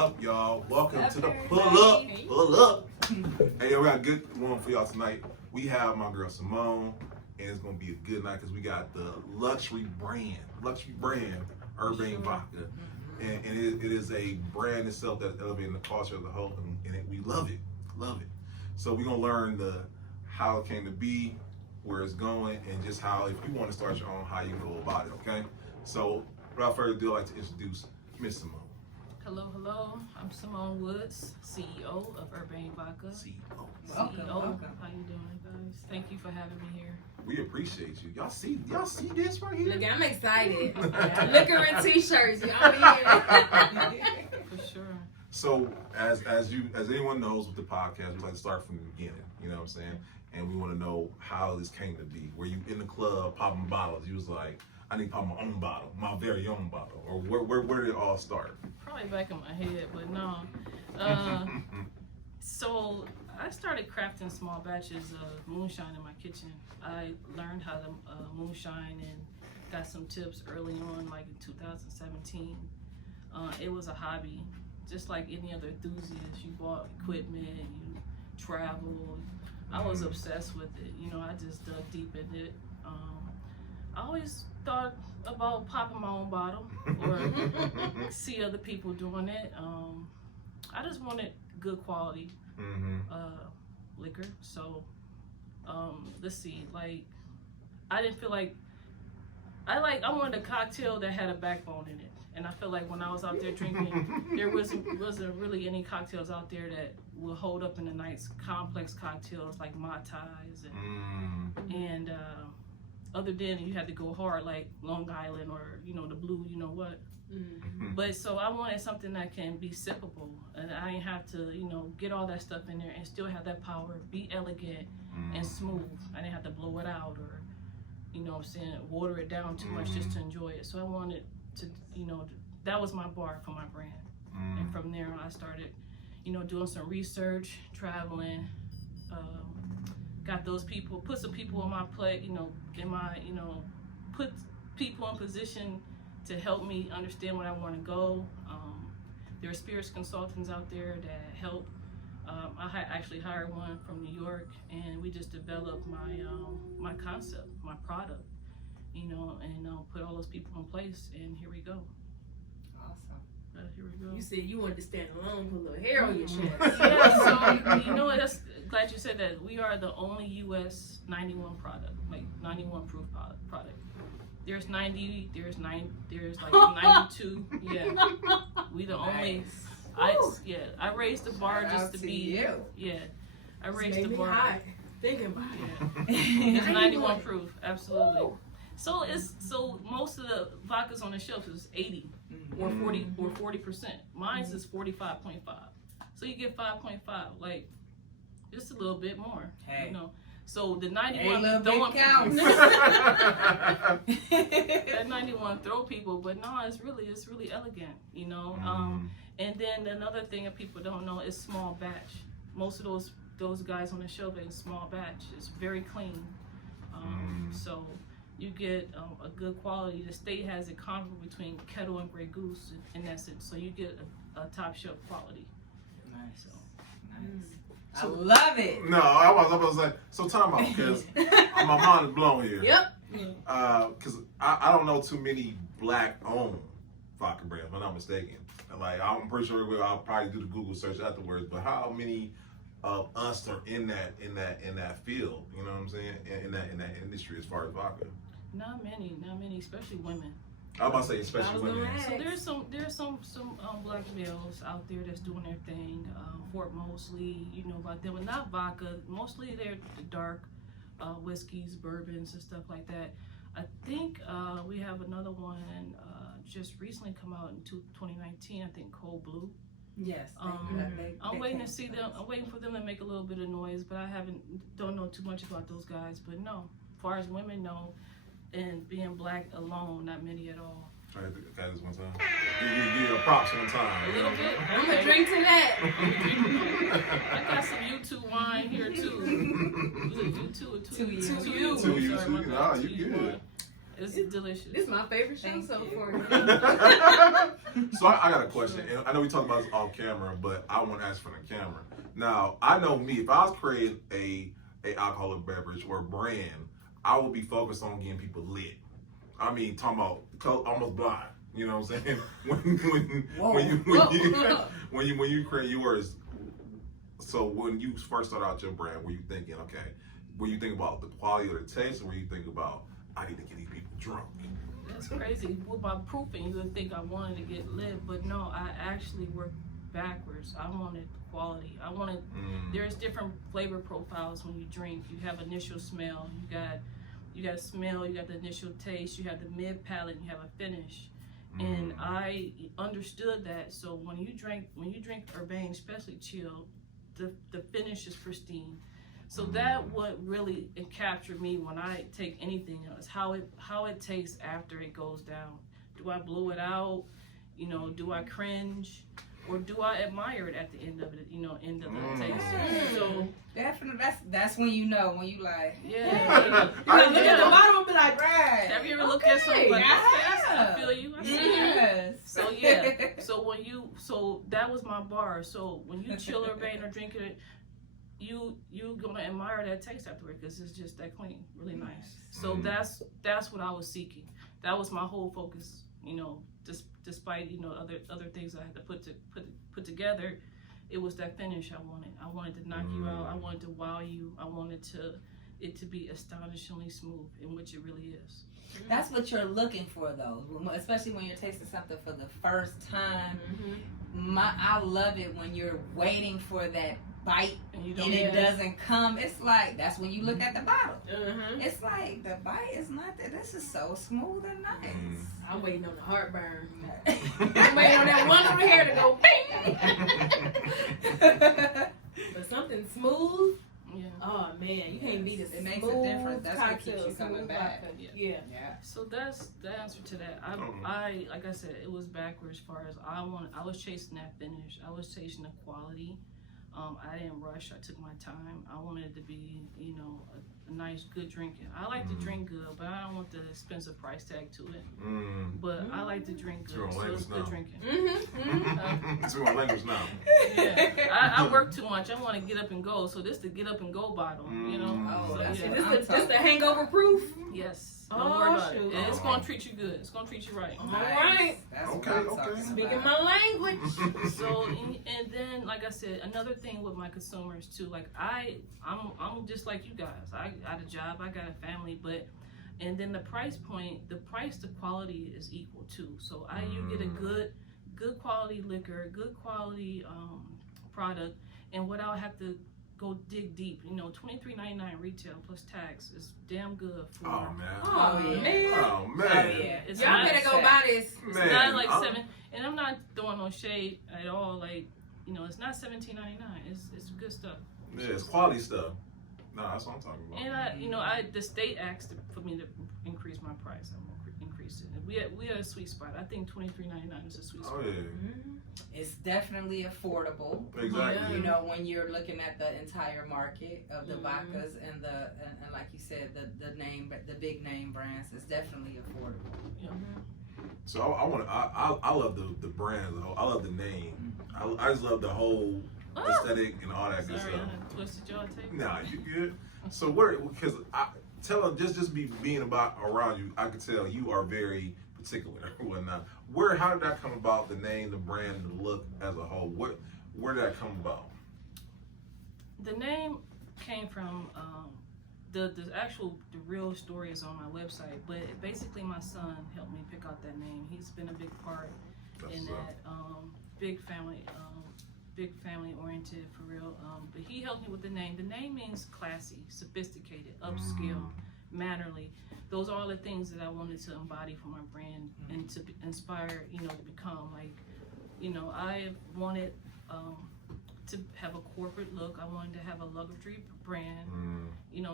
up, y'all? Welcome to the Pull Up. Pull Up. Hey, we got a good one for y'all tonight. We have my girl Simone, and it's gonna be a good night because we got the luxury brand, Urbane Vodka, and it is a brand itself that's elevating the culture of the whole, and we love it. So we're gonna learn how it came to be, where it's going, and just how, if you want to start your own, how you go about it. Okay. So without further ado, I'd like to introduce Miss Simone. Hello. I'm Simone Woods, CEO of Urbane Vodka. CEO. Welcome. How you doing, guys? Thank you for having me here. We appreciate you. Y'all see this right here? Look, I'm excited. Liquor and t-shirts, y'all here. For sure. So as anyone knows with the podcast, we like to start from the beginning. You know what I'm saying? And we want to know how this came to be. Were you in the club popping bottles? You was like, I need to pop my own bottle, my very own bottle, or where did it all start? Probably back in my head, but no. So I started crafting small batches of moonshine in my kitchen. I learned how to moonshine and got some tips early on, like in 2017. It was a hobby, just like any other enthusiast. You bought equipment, you traveled. I was obsessed with it. You know, I just dug deep in it. I always thought about popping my own bottle or see other people doing it. I just wanted good quality liquor. So let's see, like I didn't feel like I wanted a cocktail that had a backbone in it. And I feel like when I was out there drinking, there wasn't really any cocktails out there that will hold up in the nights. Complex cocktails like Mai Tais and other than you had to go hard like Long Island or the blue, what. But so I wanted something that can be sippable, and I didn't have to get all that stuff in there and still have that power, be elegant and smooth. I didn't have to blow it out or water it down too much just to enjoy it. So I wanted to that was my bar for my brand. And from there I started doing some research, traveling, got those people, put some people on my plate, put people in position to help me understand where I want to go. There are spirits consultants out there that help. I actually hired one from New York, and we just developed my concept, my product, and put all those people in place, and here we go. Awesome. Here we go. You said you wanted to stand alone, put a little hair on your chest. Yeah, so that's glad you said that. We are the only U.S. 91 product, like 91 proof product. There's 90, there's like 92. Yeah, we the only. I raised the bar just to be. You. Yeah, I raised the bar. High. Thinking about it. It's 91 proof, absolutely. Ooh. So most of the vodkas on the shelf is 80 or 40%. Mine's is 45.5. So you get 5.5, like just a little bit more. Hey. So the 91 counts. That 91 throw people, but no, it's really elegant, And then another thing that people don't know is small batch. Most of those guys on the shelf are in small batch. It's very clean. So you get a good quality. The state has a combo between Kettle and Grey Goose in essence. So you get a top shelf quality. Nice. I love it. No, I was like, so time out, because my mind is blown here. Yep. Because I don't know too many black-owned vodka brands, if I'm not mistaken. Like, I'm pretty sure I'll probably do the Google search afterwards. But how many of us are in that field? You know what I'm saying? In that industry as far as vodka. Not many, especially women. I was about to say especially women. So there's some black males out there that's doing their thing. Fort Mosley, about them, but not vodka. Mostly they're the dark whiskeys, bourbons, and stuff like that. I think we have another one just recently come out in 2019. I think Cold Blue. Yes. I'm waiting to see them. I'm waiting for them to make a little bit of noise, but I don't know too much about those guys. But no, as far as women know, and being black alone, not many at all. Try to got this one time. Give you a props one time. A little bit. I'm gonna drink to that. I got some U2 wine here too. U2 or 2U. You good. It's delicious. This is my favorite show Thank so you. far. So I got a question, and I know we talked about this off camera, but I want to ask from the camera. Now, I know me, if I was creating a alcoholic beverage or brand, I would be focused on getting people lit. I mean, talking about almost blind. You know what I'm saying? When you create yours, so when you first start out your brand, were you thinking, okay, were you thinking about the quality of the taste, or were you thinking about I need to get these people drunk? That's crazy. Well, by proofing, you would think I wanted to get lit, but no, I actually worked backwards. I wanted quality. I wanted. There's different flavor profiles when you drink. You have initial smell. You got a smell. You got the initial taste. You have the mid palate. You have a finish. And I understood that. So when you drink Urbane, especially chilled, the finish is pristine. So that what really captured me when I take anything else, how it tastes after it goes down. Do I blow it out? You know, do I cringe? Or do I admire it at the end of it, end of the taste? So Definitely, that's when you know, when you like, yeah. you look at the bottom and be like, right. Have you ever looked at something like that? I feel you. I see you. Yes. So yeah. So that was my bar. So when you chill Urbane or drink it, you gonna admire that taste afterward because it's just that clean, really nice. So that's what I was seeking. That was my whole focus. Despite other things I had to put together, it was that finish I wanted. I wanted to knock you out. I wanted to wow you. I wanted it to be astonishingly smooth, in which it really is. That's what you're looking for, though, especially when you're tasting something for the first time. I love it when you're waiting for that bite and it doesn't come. It's like that's when you look at the bottle. It's like the bite is not that. This is so smooth and nice. I'm waiting on the heartburn. I'm waiting on that one over here to go bing. But something smooth. Yeah. Oh man, you can't beat this. It makes a difference. That's what keeps you coming back. Yeah. So that's the answer to that. I like I said, it was backwards as far as I was chasing that finish. I was chasing the quality. I didn't rush. I took my time. I wanted it to be, a nice, good drinking. I like to drink good, but I don't want the expensive price tag to it. But I like to drink good, so it's good drinking. It's your language now. Yeah, I work too much. I want to get up and go. So this the get up and go bottle, Oh, So, that's yeah. This the hangover proof. Yes. Don't worry about it. And it's gonna treat you good. It's gonna treat you right. All right. That's Okay, what I'm okay. talking Speaking about. my language. So and then like I said, another thing with my consumers too, like I'm just like you guys. I got a job, I got a family, and then the price point, the price to quality is equal too. So you get a good quality liquor, good quality product, and without have to go dig deep. $23.99 retail plus tax is damn good for. Oh man. Oh man. Oh man. Yeah. It's Y'all not, better go buy this. it's Man, not like I'm- 7, and I'm not throwing no shade at all. Like, it's not $17.99. It's good stuff. Yeah, it's quality stuff. No, that's what I'm talking about. And the state asked for me to increase my price. I'm gonna increase it. We had a sweet spot. I think $23.99 is a sweet spot. Oh yeah. It's definitely affordable. Exactly. When you're looking at the entire market of the vodkas and and like you said, the big name brands, it's definitely affordable. Yeah. So I love the brand. I love the name. I just love the whole aesthetic and all that good Sorry, stuff. I twisted your tape. Nah, you good. So because just being around you, I could tell you are very particular and whatnot. How did that come about? The name, the brand, the look as a whole. Where did that come about? The name came from the real story is on my website, but basically my son helped me pick out that name. He's been a big part in that big family oriented for real. But he helped me with the name. The name means classy, sophisticated, upscale, mannerly. Those are all the things that I wanted to embody for my brand and to inspire, to become like, I wanted to have a corporate look. I wanted to have a luxury brand,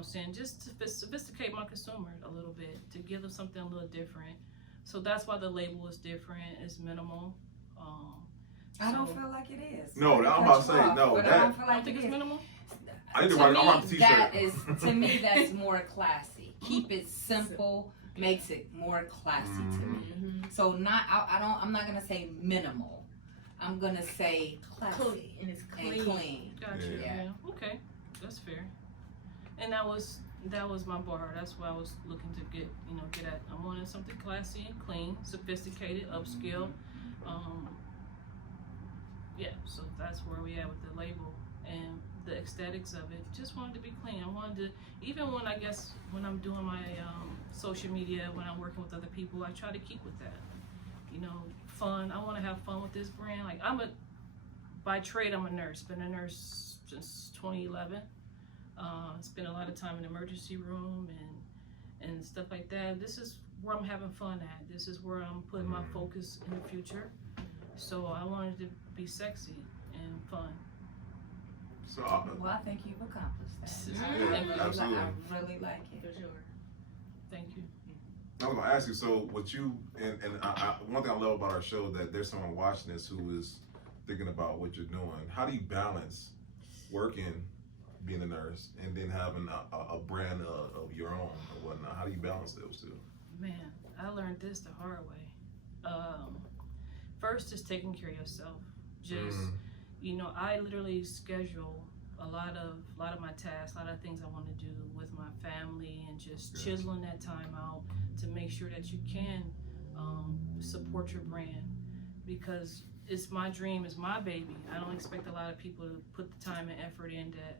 saying just to sophisticate my consumer a little bit, to give them something a little different. So that's why the label is different. It's minimal. I don't feel like it is. No, I'm about to say no. I don't feel I like think it it's is. minimal. I need to write a t-shirt. To me, that's more classy. Keep it simple, makes it more classy to me. Mm-hmm. So I'm not gonna say minimal. I'm gonna say classy Clean. And it's clean. and clean. Gotcha. Yeah. Yeah. Okay, that's fair. And that was my bar. That's what I was looking to get at. I wanted something classy and clean, sophisticated, upscale. Yeah, so that's where we at with the label and the aesthetics of it. Just wanted to be clean. I wanted to, even when I'm doing my social media, when I'm working with other people, I try to keep with that. Fun. I want to have fun with this brand. Like by trade, I'm a nurse. Been a nurse since 2011. Spent a lot of time in the emergency room and stuff like that. This is where I'm having fun at. This is where I'm putting my focus in the future. So I wanted to be sexy and fun. So, Well, I think you've accomplished that. Yeah, absolutely. I really like it. For sure. Thank you. I was gonna ask you. So, what you and one thing I love about our show that there's someone watching this who is thinking about what you're doing. How do you balance working, being a nurse, and then having a brand of your own and whatnot? How do you balance those two? Man, I learned this the hard way. First is taking care of yourself. Just I literally schedule a lot of my tasks, a lot of things I want to do with my family, and just chiseling that time out to make sure that you can support your brand, because it's my dream, it's my baby. I don't expect a lot of people to put the time and effort in that,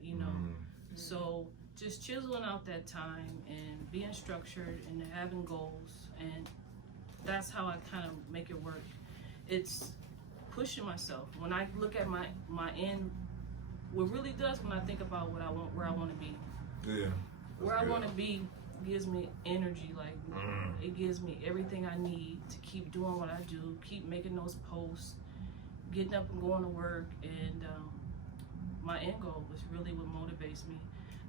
So just chiseling out that time and being structured and having goals, and that's how I kind of make it work. It's pushing myself. When I look at my end, what really does when I think about what I want, where I want to be. Yeah. Where I want to be gives me energy. Like it gives me everything I need to keep doing what I do, keep making those posts, getting up and going to work, and my end goal is really what motivates me.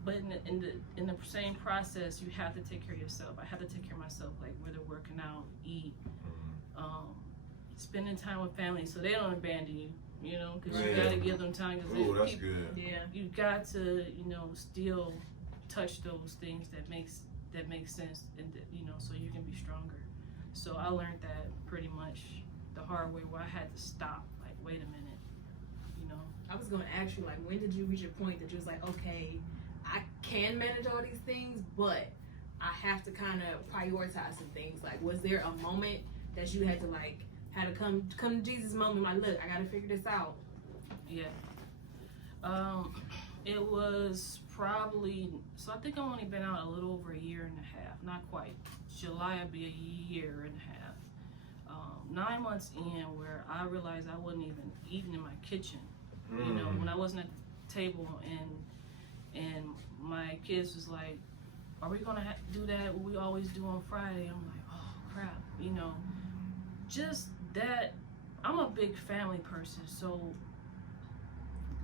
But in the same process, you have to take care of yourself. I have to take care of myself, like whether working out, eat, spending time with family, so they don't abandon you. Because you gotta give them time. Ooh, that's good. Yeah. You got to, still touch those things that makes sense, and so you can be stronger. So I learned that pretty much the hard way, where I had to stop. Like, wait a minute, I was going to ask you, like, when did you reach a point that you was like, okay, I can manage all these things, but I have to kind of prioritize some things. Like, was there a moment that you had to come to Jesus moment, like, look, I got to figure this out? Yeah. It was probably, so I think I've only been out a little over a year and a half, not quite. July will be a year and a half. 9 months in, where I realized I wasn't even eating in my kitchen. When I wasn't at the table, and my kids was like, are we gonna do that what we always do on Friday? I'm like, oh crap, just that. I'm a big family person, so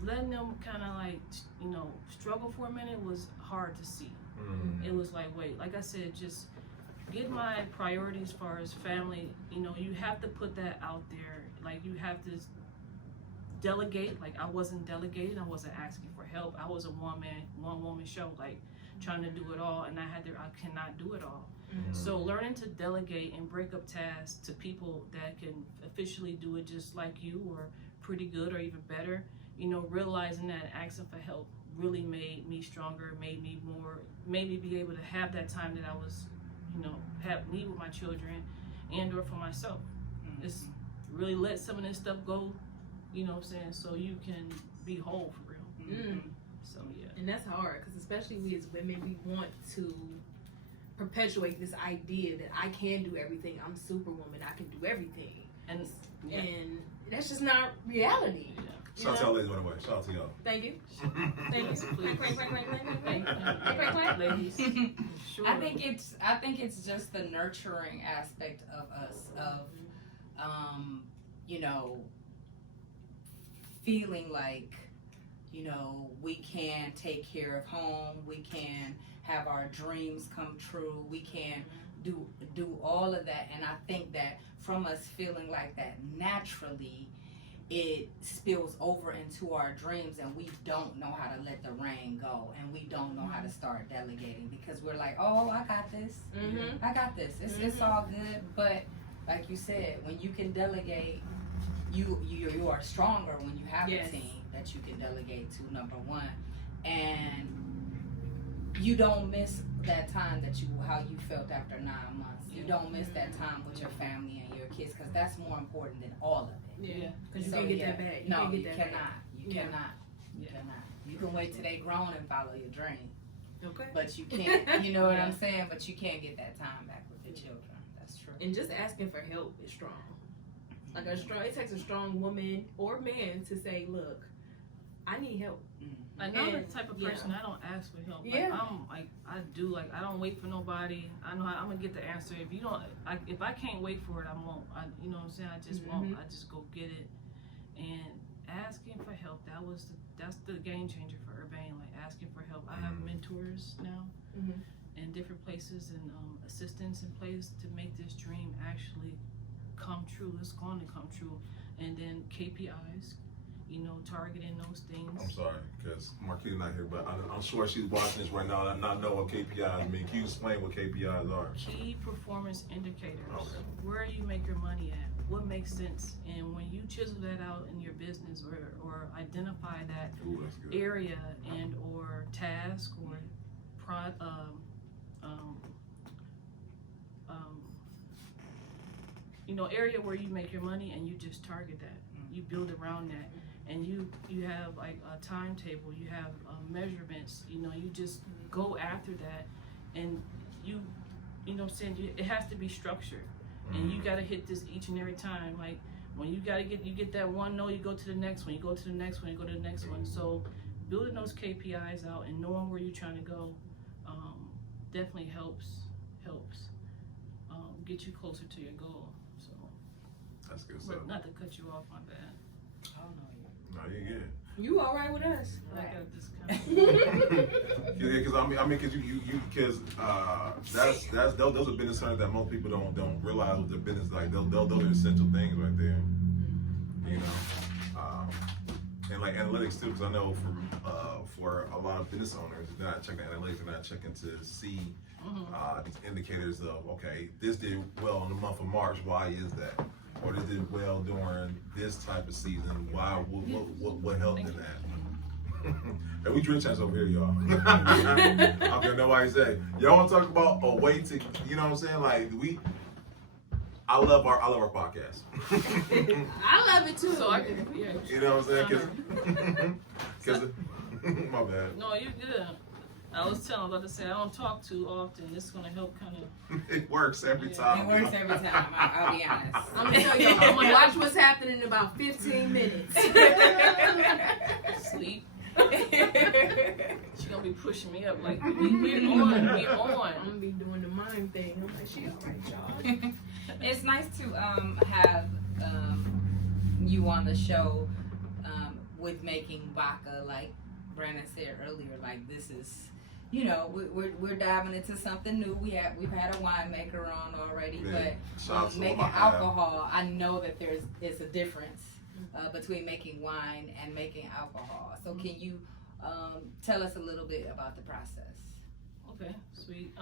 letting them kind of struggle for a minute was hard to see. It was like, wait, like I said, just get my priorities as far as family. You have to put that out there. Like, you have to delegate. Like, I wasn't delegating, I wasn't asking for help. I was a one woman show, like trying to do it all, and I cannot do it all. So learning to delegate and break up tasks to people that can officially do it just like you, or pretty good, or even better, realizing that and asking for help really made me stronger, made me be able to have that time that I was, need with my children and or for myself. It's really let some of this stuff go, so you can be whole for real. So yeah. And that's hard, because especially we as women, we want to perpetuate this idea that I can do everything. I'm Superwoman. I can do everything. And that's just not reality. Yeah. Shout out to y'all ladies, by the way. Shout out to y'all. Thank you. Thank you. Please. Clank, clank, clank, clank, clank, clank, clank. Ladies. Sure. I think it's just the nurturing aspect of us, of feeling like we can take care of home, we can have our dreams come true, we can do all of that. And I think that from us feeling like that naturally, it spills over into our dreams, and we don't know how to let the rein go, and we don't know how to start delegating because we're like, oh, I got this. I got this. It's all good. But like you said, when you can delegate, you are stronger when you have a team that you can delegate to, number one. And you don't miss that time how you felt after 9 months. You don't miss that time with your family and your kids, because that's more important than all of it. Yeah, because you can't get that back. You cannot. You can wait till they grown and follow your dream. Okay. But you can't, you know what I'm saying? But you can't get that time back with your children. That's true. And just asking for help is strong. Like it takes a strong woman or man to say, look, I need help. I'm the type of person, I don't ask for help. I don't wait for nobody. I know I'm gonna get the answer. If I can't wait for it, I won't. You know what I'm saying? I just won't. I just go get it. And asking for help, that's the game changer for Urbane. Like asking for help. I have mentors now in different places and assistants in place to make this dream actually come true. It's going to come true. And then KPIs. Targeting those things. I'm sorry, because Marquita's not here, but I'm sure she's watching this right now and not know what KPIs mean. Can you explain what KPIs are? Key performance indicators. Okay. Where do you make your money at? What makes sense? And when you chisel that out in your business or identify that area and or task or area where you make your money and you just target that. You build around that. And you have like a timetable, you have measurements, you just go after that, and it has to be structured, and you got to hit this each and every time. Like when you get that one no, you go to the next one, you go to the next one, you go to the next one. So building those KPIs out and knowing where you're trying to go definitely helps get you closer to your goal. So that's good stuff. But not to cut you off, my bad. Oh no. No, you good. You all right with us? I got this kind because those are business terms that most people don't realize what their business like. Those are essential things right there. And like analytics too, because I know for a lot of business owners, they're not checking analytics, they're not checking to see these indicators of, okay, this did well in the month of March. Why is that? Or they did well during this type of season. Why? What helped in that? Hey, we drink chats over here, y'all. I don't care nobody say. Y'all want to talk about a way to, you know what I'm saying? Like I love our podcast. I love it too. So you know what I'm saying? Because my bad. No, you're good. I was about to say I don't talk too often. This is gonna help kind of. It works every time. It works every time. I'll be honest. I'm gonna tell you, I'm gonna watch what's happening in about 15 minutes. Sleep. She's gonna be pushing me up like we're on. I'm gonna be doing the mime thing. I'm like, she alright, y'all. It's nice to have you on the show with making vodka, like Brandon said earlier. Like this is. We're diving into something new. We've had a winemaker on already, but making alcohol, I know that there's a difference between making wine and making alcohol. So can you tell us a little bit about the process? Okay, sweet.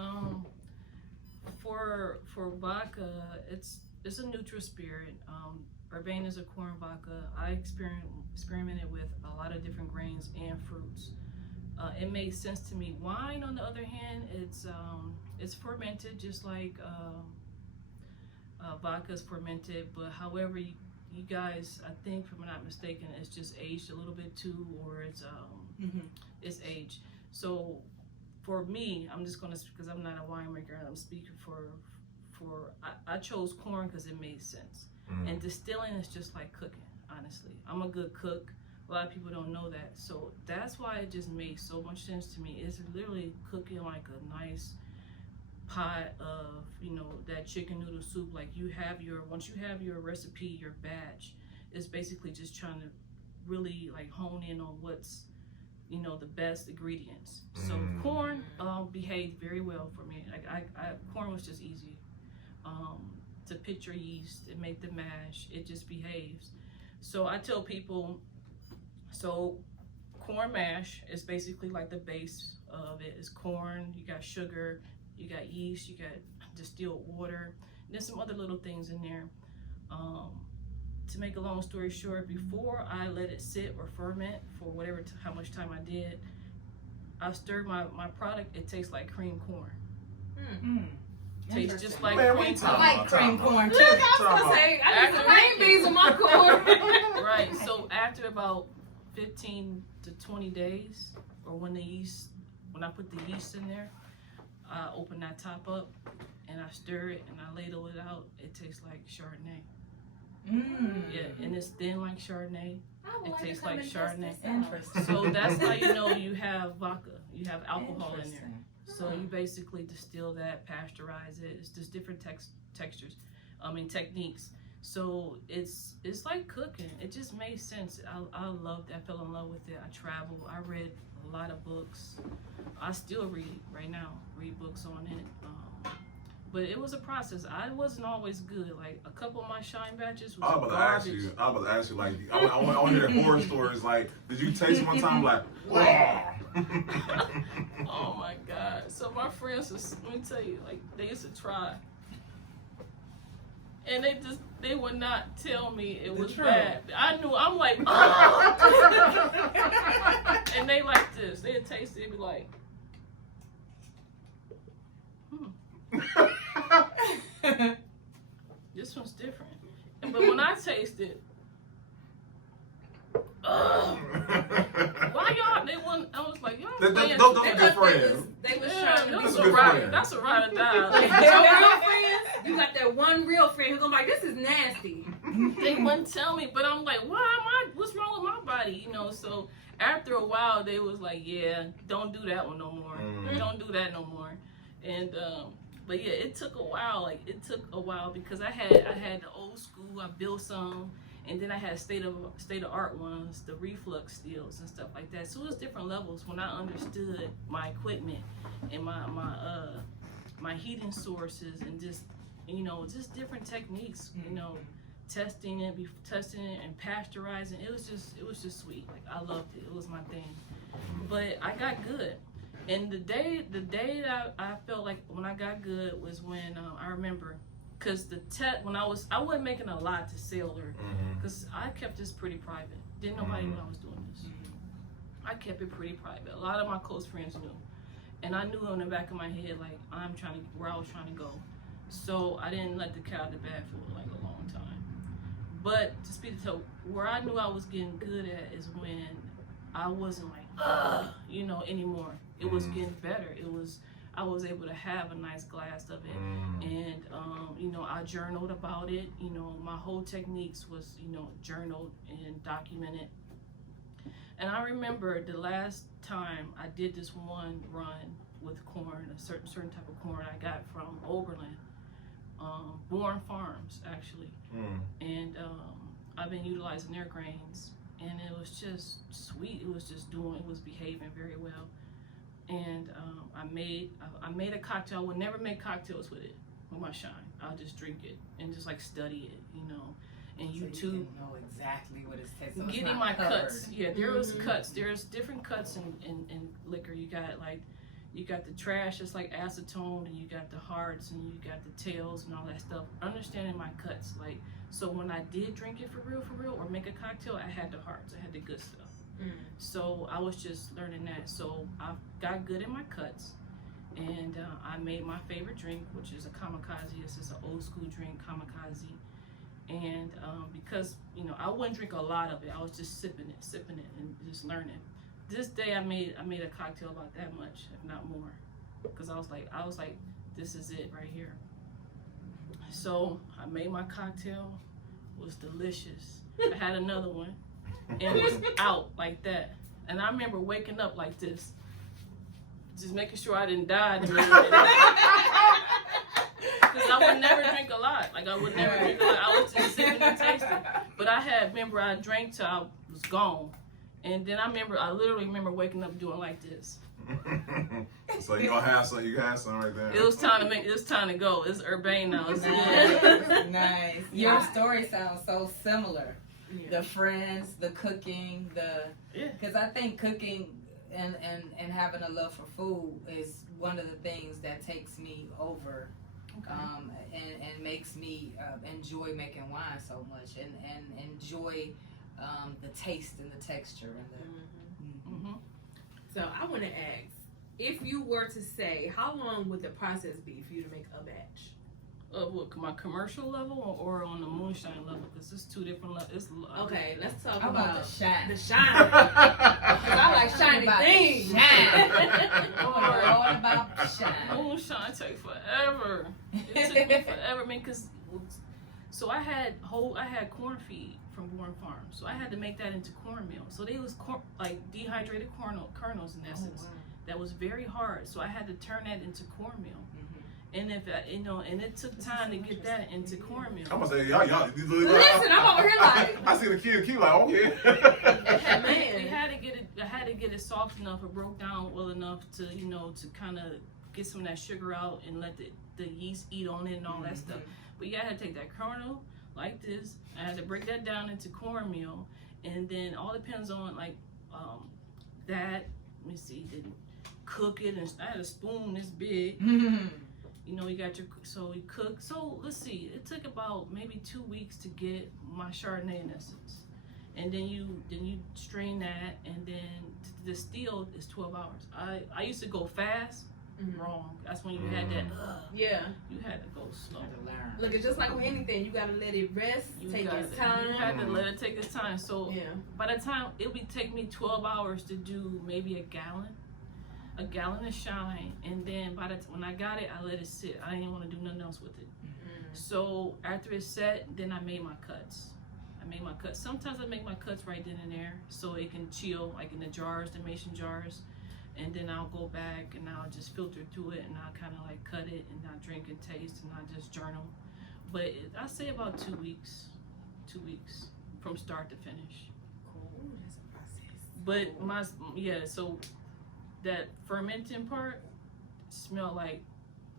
For vodka, it's a neutral spirit. Urbane is a corn vodka. I experimented with a lot of different grains and fruits. It made sense to me. Wine, on the other hand, it's fermented just like vodka is fermented. But however, you guys, I think, if I'm not mistaken, it's just aged a little bit too, or it's aged. So for me, I'm just gonna, because I'm not a winemaker, and I'm speaking I chose corn because it made sense. And distilling is just like cooking. Honestly, I'm a good cook. A lot of people don't know that, so that's why it just made so much sense to me. It's literally cooking like a nice pot of, that chicken noodle soup. Like once you have your recipe, your batch, it's basically just trying to really like hone in on what's, the best ingredients. So corn behaved very well for me. Corn was just easy to pitch your yeast and make the mash. It just behaves. So I tell people, so corn mash is basically like the base of it. It's corn, you got sugar, you got yeast, you got distilled water. There's some other little things in there. To make a long story short, before I let it sit or ferment for whatever how much time I did, I stirred my product. It tastes like cream corn. Tastes just like cream corn. I like cream corn too. I was gonna say, I need some green beans in my corn. Right. So after about 15 to 20 days, or when I put the yeast in there, I open that top up and I stir it and I ladle it out. It tastes like Chardonnay. Yeah, and it's thin like Chardonnay. It tastes like Chardonnay. Interesting. So that's how you know you have vodka. You have alcohol in there. So you basically distill that, pasteurize it. It's just different textures. Techniques. So it's like cooking. It just made sense. I loved it. I fell in love with it. I traveled. I read a lot of books. I still read right now. Read books on it. But it was a process. I wasn't always good. Like a couple of my shine batches was garbage. I was about to ask you, like, I want to hear horror stories. Like, did you taste one time, like, wow? Oh my God. So my friends, let me tell you, like, they used to try. And they would not tell me it was bad. I knew, I'm like, oh. And they like this. They'd taste it and be like, this one's different. But when I tasted, why y'all? They wouldn't. I was like, y'all. Don't be good friends. They was trying to be That's a a good ride. friend. That's a ride or die. Your real friends, you got that one real friend who's gonna be like, this is nasty. They wouldn't tell me, but I'm like, what's wrong with my body? So after a while, they was like, yeah, don't do that one no more. Don't do that no more. And but yeah, it took a while. Like it took a while because I had the old school. I built some, and then I had state of art ones, the reflux steels and stuff like that. So it was different levels when I understood my equipment and my heating sources and just different techniques. Testing it and pasteurizing. It was just sweet. Like I loved it. It was my thing. But I got good. And the day that I felt like when I got good was when I remember, cause when I wasn't making a lot to sell her, cause I kept this pretty private. Didn't nobody know I was doing this. I kept it pretty private. A lot of my close friends knew, and I knew in the back of my head like where I was trying to go. So I didn't let the cat out of the bag for like a long time. But to speak to where I knew I was getting good at is when I wasn't like anymore. It was getting better. I was able to have a nice glass of it, and I journaled about it. My whole techniques was journaled and documented. And I remember the last time I did this one run with corn, a certain type of corn I got from Urbane, Bourne Farms actually, and I've been utilizing their grains, and it was just sweet. It was behaving very well. And I made a cocktail. I would never make cocktails with my shine. I'll just drink it and just like study it, and so YouTube. You know exactly what it's tasting. So getting my cuts. Yeah, there was cuts. There's different cuts in liquor. You got the trash that's like acetone, and you got the hearts, and you got the tails and all that stuff. Understanding my cuts, so when I did drink it for real, or make a cocktail, I had the hearts. I had the good stuff. So I was just learning that. So I got good in my cuts, and I made my favorite drink, which is a kamikaze. It's just an old school drink, kamikaze. And because I wouldn't drink a lot of it, I was just sipping it, and just learning. This day I made a cocktail about that much, if not more, because I was like, this is it right here. So I made my cocktail. It was delicious. I had another one. And it was out like that. And I remember waking up like this, just making sure I didn't die. Because I would never drink a lot. I was just sipping and tasting. But I drank till I was gone. And then I literally remember waking up doing like this. So you gonna have some? You got some right there. It was time to go. It's Urbane now. It's Nice. Your story sounds so similar. the friends, the cooking, because I think cooking and having a love for food is one of the things that takes me over. Okay. And makes me enjoy making wine so much and enjoy the taste and the texture and the. So I want to ask, if you were to say, how long would the process be for you to make a batch? What, my commercial level or on the moonshine level? Because it's two different levels. Okay, let's talk about about the shine. The shine. Because I like shiny things. Shine. all about shine. Moonshine take forever. It took me forever, man. Cause so I had corn feed from Warren Farm, so I had to make that into cornmeal. So they was like dehydrated kernels in essence. Wow. That was very hard. So I had to turn that into cornmeal. And if and it took time to get that into cornmeal. I'm gonna say y'all. Listen, I'm over here like. I see the kid like, okay. We had to get it. I had to get it soft enough. It broke down well enough to to kind of get some of that sugar out and let the yeast eat on it and all that stuff. But yeah, I had to take that kernel like this. I had to break that down into cornmeal, and then all depends on like that. Let me see. Then cook it, and I had a spoon this big. You got you cook. So let's see, it took about maybe 2 weeks to get my Chardonnay in essence. And then you strain that, and then the distill is 12 hours. I used to go fast, wrong. That's when you had that, yeah. You had to go slow. Look, it's just like with anything, you gotta let it rest, take its time. You had to let it take its time. So yeah. By the time, it would take me 12 hours to do maybe a gallon of shine, and then when I got it, I let it sit. I didn't want to do nothing else with it. So after it's set, then I made my cuts. Sometimes I make my cuts right then and there, so it can chill, like in the jars, the mason jars, and then I'll go back and I'll just filter through it, and I'll kind of like cut it, and I'll drink and taste, and I'll just journal. But I say about 2 weeks, from start to finish. Cool, that's a process. But so that fermenting part smelled like,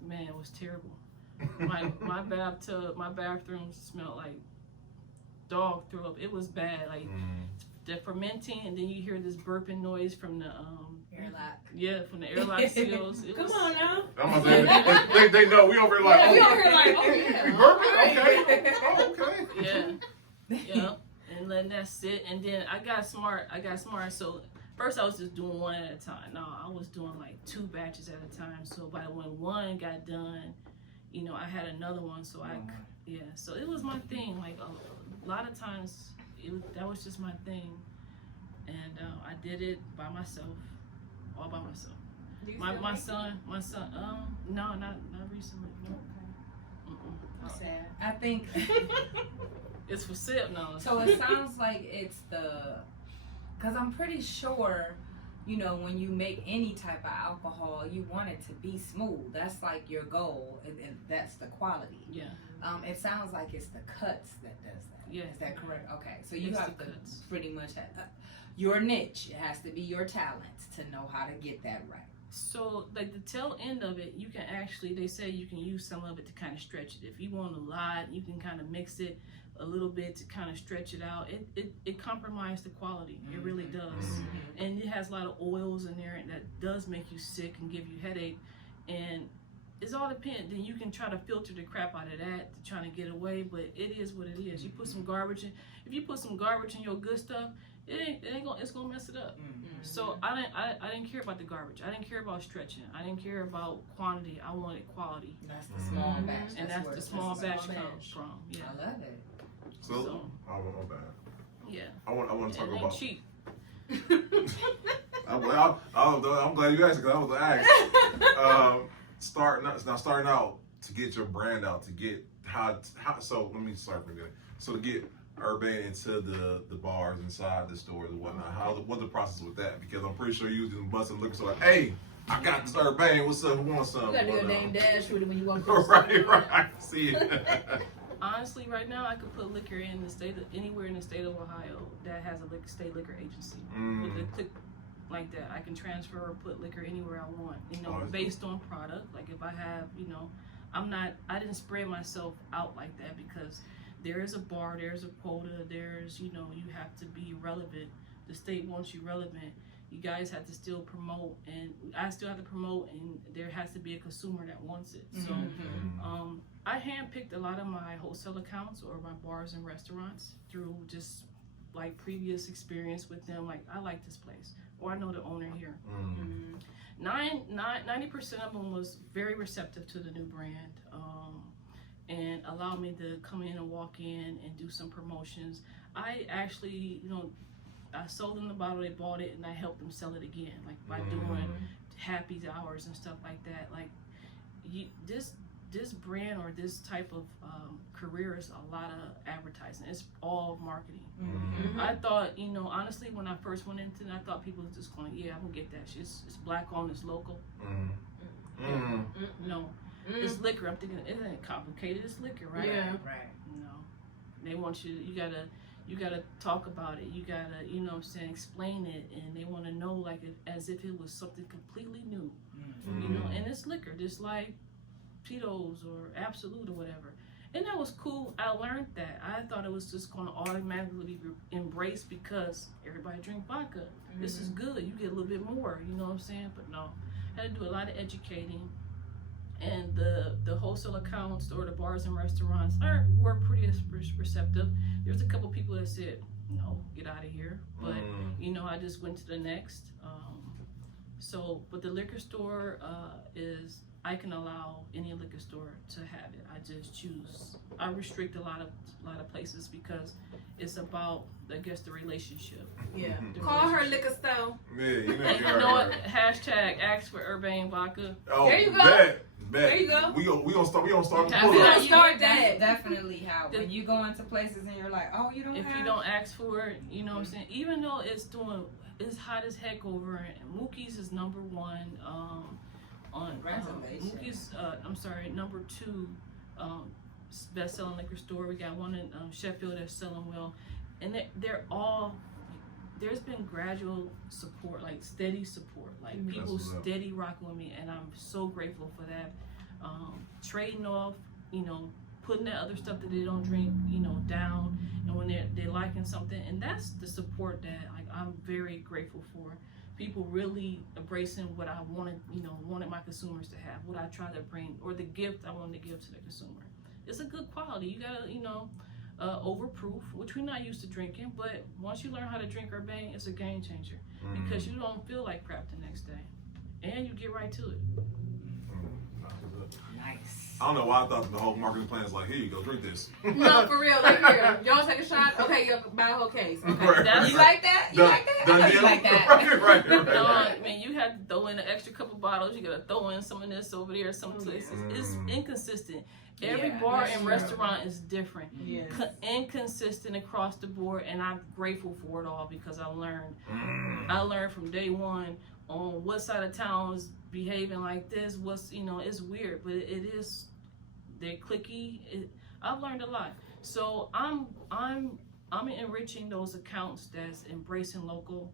man, it was terrible. My bathroom smelled like dog threw up. It was bad. Like the fermenting, and then you hear this burping noise from the airlock. Yeah, from the airlock seals. Come on now. I'm gonna say, they know we over here like, we over here like, oh yeah. We burping? Okay. Oh, okay. Yeah. And letting that sit, and then I got smart. So first I was just doing one at a time. No, I was doing like 2 batches at a time. So by when one got done, I had another one. So so it was my thing. Like a lot of times, that was just my thing, and I did it by myself, all by myself. My son. No, not recently. No. Sad. I think it's for sale now. So it sounds like it's because I'm pretty sure, when you make any type of alcohol, you want it to be smooth. That's like your goal, and that's the quality. Yeah. It sounds like it's the cuts that does that. Yeah. Is that correct? Okay. So you have to cuts. pretty much have your niche. It has to be your talent to know how to get that right. So like the tail end of it, you can actually, they say you can use some of it to kind of stretch it. If you want a lot, you can kind of mix it a little bit to kind of stretch it out. It compromises the quality. It really does. And it has a lot of oils in there, and that does make you sick and give you headache. And it's all dependent. Then you can try to filter the crap out of that to try to get away, but it is what it is. You put some garbage in. If you put some garbage in your good stuff, it's gonna mess it up. So I didn't care about the garbage. I didn't care about stretching. I didn't care about quantity. I wanted quality. That's the small batch. And that's the small batch comes from. Yeah. I love it. So my bad. Yeah. I want to talk It ain't about. cheap. I'm glad you asked because I was asked. Starting out to get your brand out, to get how. So let me start from the beginning. So to get Urbane into the bars inside the stores and whatnot, what's the process with that? Because I'm pretty sure you just busting liquor store like, hey, I got this Urbane. What's up? Who wants some? You gotta do a name dash with it when you walk through. Right. See it. Honestly, right now I could put liquor in the state anywhere in the state of Ohio that has a state liquor agency with a click like that. I can transfer or put liquor anywhere I want. Based on product. Like if I have, I didn't spread myself out like that because there is a bar, there's a quota, there's, you know, you have to be relevant. The state wants you relevant. You guys have to still promote, and I still have to promote, and there has to be a consumer that wants it. So I handpicked a lot of my wholesale accounts or my bars and restaurants through just like previous experience with them. Like, I like this place, or I know the owner here. 90% of them was very receptive to the new brand, and allowed me to come in and walk in and do some promotions. I actually, you know, I sold them the bottle, they bought it, and I helped them sell it again, like by doing happy hours and stuff like that. Like, this brand or this type of career is a lot of advertising. It's all marketing. I thought, you know, honestly, when I first went into it, I thought people was just going, yeah, I'm gonna get that shit. It's black owned, it's local. No, it's liquor. I'm thinking it ain't complicated. It's liquor, right? Yeah. Right. No, they want you gotta talk about it. You gotta, you know what I'm saying, explain it, and they want to know like as if it was something completely new. You know, and it's liquor, just like Tito's or Absolute or whatever. And that was cool. I learned that. I thought it was just going to automatically be embraced because everybody drink vodka. This is good. You get a little bit more, you know what I'm saying? But no, I had to do a lot of educating. And the wholesale accounts or the bars and restaurants were pretty receptive. There's a couple people that said, no, get out of here. But, you know, I just went to the next. But the liquor store is, I can allow any liquor store to have it. I just choose. I restrict a lot of places because it's about, I guess, the relationship. Yeah. Call her liquor store. Yeah, you know, And you know what? Hashtag ask for Urbane Vodka. Oh, There you go. Bet. There you go. We gonna start. We gonna start. Yeah, pull we up. gonna start That's that. definitely how when you go into places and you're like, oh, you don't If have. you don't ask for it, you know what I'm saying? Even though it's hot as heck over, and Mookie's is number one on Congratulations. Mookie's. I'm sorry, number two best-selling liquor store. We got one in Sheffield that's selling well, and they're all. There's been gradual support, like steady support, like people steady rocking with me, and I'm so grateful for that. Trading off, you know, putting that other stuff that they don't drink, you know, down, and when they're liking something, and that's the support that like I'm very grateful for. People really embracing what I wanted my consumers to have, what I try to bring, or the gift I wanted to give to the consumer. It's a good quality. You gotta, you know, overproof, which we're not used to drinking, but once you learn how to drink Urbane, it's a game changer because you don't feel like crap the next day, and you get right to it. Nice. I don't know why I thought the whole marketing plan is like, here you go, drink this. No, for real. Like, here, y'all take a shot. Okay, you buy a whole case. Okay. Right. You like that? You like that? I know you like that. Right. No, I mean, you had to throw in an extra couple bottles. You gotta throw in some of this over there, some places. It's inconsistent. Every Yeah, bar that's and true. restaurant is different. Yes. Inconsistent across the board, and I'm grateful for it all because I learned from day one on what side of town is behaving like this. What's, you know, it's weird, but it is. They're cliquey. I've learned a lot, so I'm enriching those accounts that's embracing local.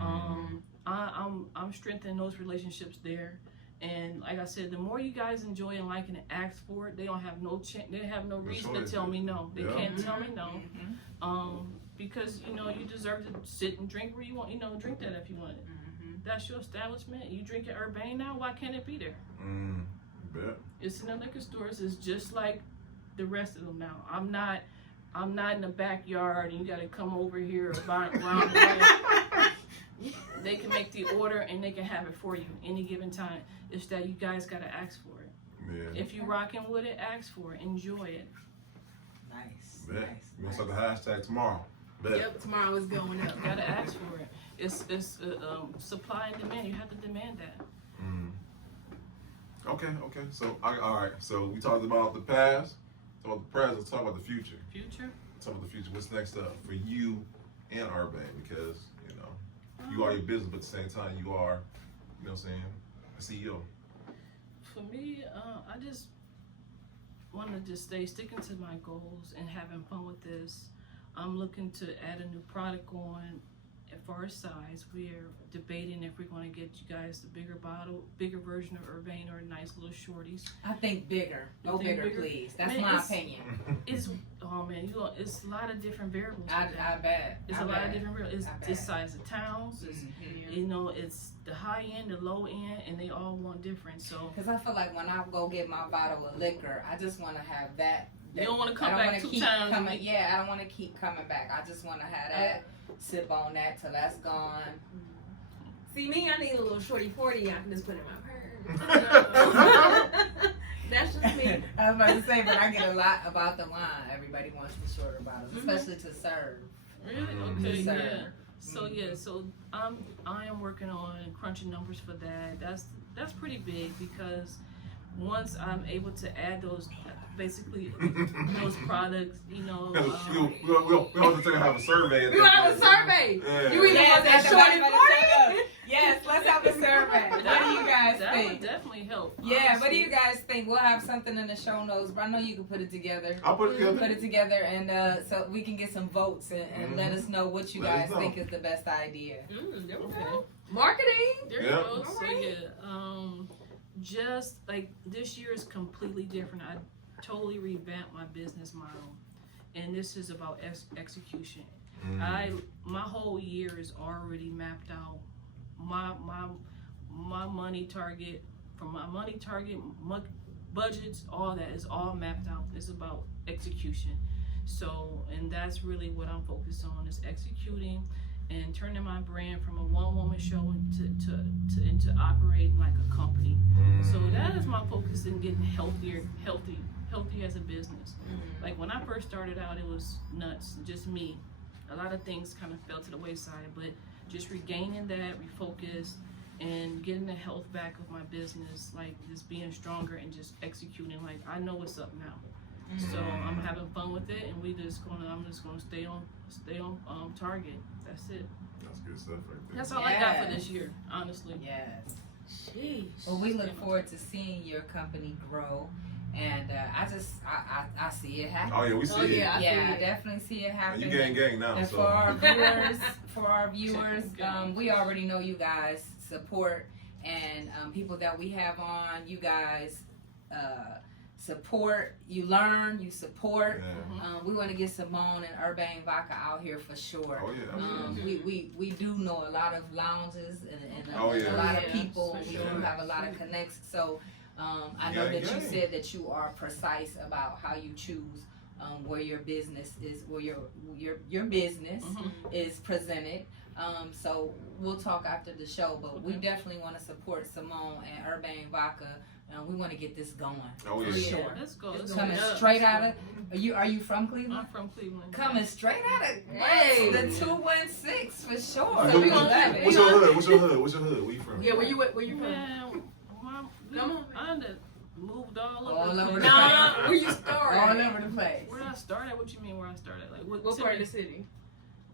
I'm strengthening those relationships there. And like I said, the more you guys enjoy and like and ask for it, they don't have they have no reason to tell me no. They can't tell me no. Because you know you deserve to sit and drink where you want. You know, drink that if you want it. That's your establishment. You drink at Urbane now. Why can't it be there? Bet. It's in the liquor stores. It's just like the rest of them now. I'm not in the backyard and you got to come over here or around the way. They can make the order and they can have it for you any given time. It's that you guys got to ask for it. Yeah. If you rocking with it, ask for it. Enjoy it. Nice. Bet. Nice. We're gonna start the hashtag tomorrow. Bet. Yep, tomorrow is going up. You got to ask for it. It's supply and demand. You have to demand that. Okay. So, all right. So we talked about the past, talked about the present, let's talk about the future. Future? Talk about the future. What's next up for you and Urbane? Because, you know, you are your business, but at the same time, you are, you know what I'm saying, a CEO. For me, I just want to just stay sticking to my goals and having fun with this. I'm looking to add a new product on far as size, we're debating if we're going to get you guys the bigger version of Urbane or nice little shorties. I think bigger. You Go think bigger, bigger? please. That's Man, my it's- opinion. It's it's a lot of different variables. I with that. bet. It's I a lot bet. of different variables. I It's bet. the size of towns. It's, Mhm. It's the high end, the low end, and they all want different. So Because I feel like when I go get my bottle of liquor, I just want to have that. you don't want to come I don't back wanna 2 keep times. coming. Yeah, I don't want to keep coming back. I just want to have that. Sip on that till that's gone. See me, I need a little shorty 40 I can just put in my purse. That's just me. I was about to say, but I get a lot about the wine. Everybody wants the shorter bottles, Mhm. especially to serve. Really? Mhm. Okay. Sir. Yeah. So so I am working on crunching numbers for that. That's pretty big because once I'm able to add those basically those products, we don't have to have a survey. We gonna have a survey. Yeah. You either want that shorty 40. Yes, let's have a survey. What do you guys that think? would definitely help. Yeah, what do honestly. you guys think? We'll have something in the show notes, but I know you can put it together. I'll put it together. Put it together, and so we can get some votes and let us know what you Let us guys know. think is the best idea. There we Okay. go. Marketing. There Yeah. you go. So Alright. yeah, just like this year is completely different. I totally revamped my business model, and this is about execution. My whole year is already mapped out. My money target, from my money target, budgets, all that is all mapped out. It's about execution. So, and that's really what I'm focused on, is executing and turning my brand from a one-woman show into operating like a company. So that is my focus in getting healthy as a business. Like when I first started out, it was nuts, just me. A lot of things kind of fell to the wayside, but just regaining that, refocus, and getting the health back of my business, like just being stronger and just executing. Like I know what's up now, so I'm having fun with it, and I'm just gonna stay on target. That's it. That's good stuff right there. That's all I got for this year, honestly. Yes. Jeez. Well, we look forward to seeing your company grow, and I see it happen. Oh yeah, we see Oh, it. yeah. I Yeah, see I it. definitely see it And happen. you gang now. And So. for our viewers, we already know you guys support, and people that we have on, you guys support, you learn, you support. Yeah. We want to get Simone and Urbane Vodka out here for sure. Oh yeah. We do know a lot of lounges and Oh, yeah. a lot of Yeah, people. for We sure. do have a lot of connects. So I know that you said that you are precise about how you choose where your business is, where your business is presented. So we'll talk after the show, but we definitely want to support Simone and Urbane Vodka. We want to get this going. Oh For yeah. Yeah. sure. Let's go. It's Let's going Coming go. up. straight out of are you from Cleveland? I'm from Cleveland. Coming straight out of Hey. the 216 for sure. What's So your we gonna hood? have it. What's your hood? What's your hood? What's your hood? Where you from? Yeah, where you from? Man, Come on. I done moved all over All the over place. the Nah, where you started? All over the place. Where I started? What you mean where I started? Like What part of the city?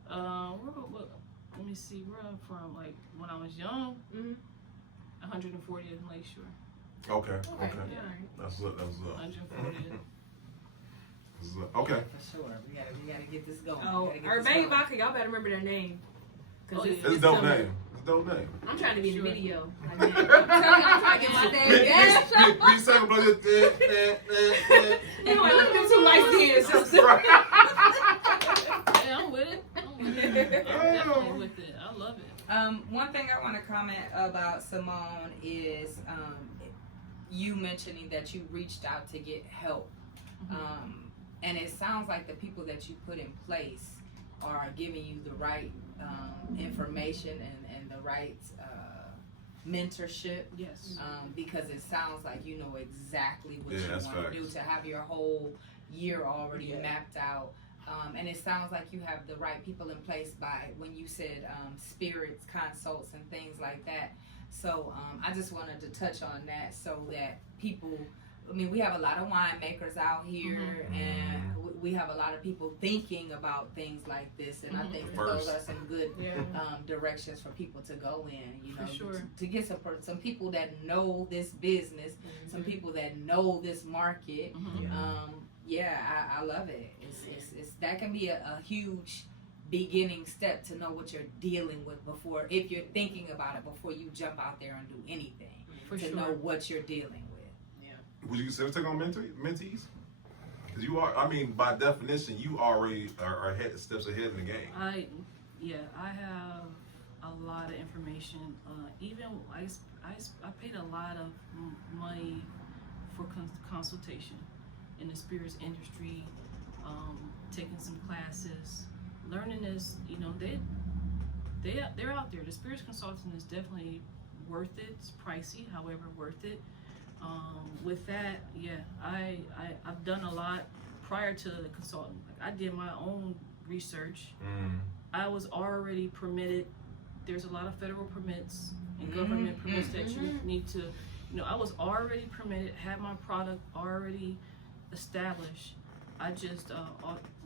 Let me see where I'm from. Like when I was young, Mhm. 140th and Lakeshore. Okay. Okay. Okay. Yeah. That's up. That's up. 140th. That's up. Okay. For sure. We gotta get this going. Oh, We gotta get this Urbane going. Vodka, y'all better remember their name. 'Cause Oh, yeah. It's a dope name. It's a dope name. I'm trying to be in the Sure. video. Like that. I'm trying to get my name. Yeah. Be second, but You know, look at them two light skins. Yeah, I'm with it. I'm definitely with it. I love it. One thing I want to comment about Simone is you mentioning that you reached out to get help. And it sounds like the people that you put in place are giving you the right information and the right mentorship. Yes. Because it sounds like you know exactly what Yeah, you that's want to do, facts. to have your whole year already Yeah. mapped out. And it sounds like you have the right people in place by when you said spirits, consults, and things like that. So I just wanted to touch on that so that people, I mean, we have a lot of winemakers out here, and we have a lot of people thinking about things like this. And I think that those are some good Yeah. directions for people to go in, you know, For sure. to get some people that know this business, some people that know this market. Mhm. I love it. It's that can be a huge beginning step to know what you're dealing with before, if you're thinking about it before you jump out there and do anything. For to sure. know what you're dealing with. Would you consider taking on mentees? Because you are, I mean, by definition, you already are steps ahead in the game. I have a lot of information. Even I paid a lot of money for consultation in the spirits industry, taking some classes, learning this. You know, they're out there. The spirits consultant is definitely worth it. It's pricey, however, worth it. With that, I've done a lot prior to the consultant. Like, I did my own research. I was already permitted. There's a lot of federal permits and government permits that you need to, you know, I was already permitted, had my product already established. I just,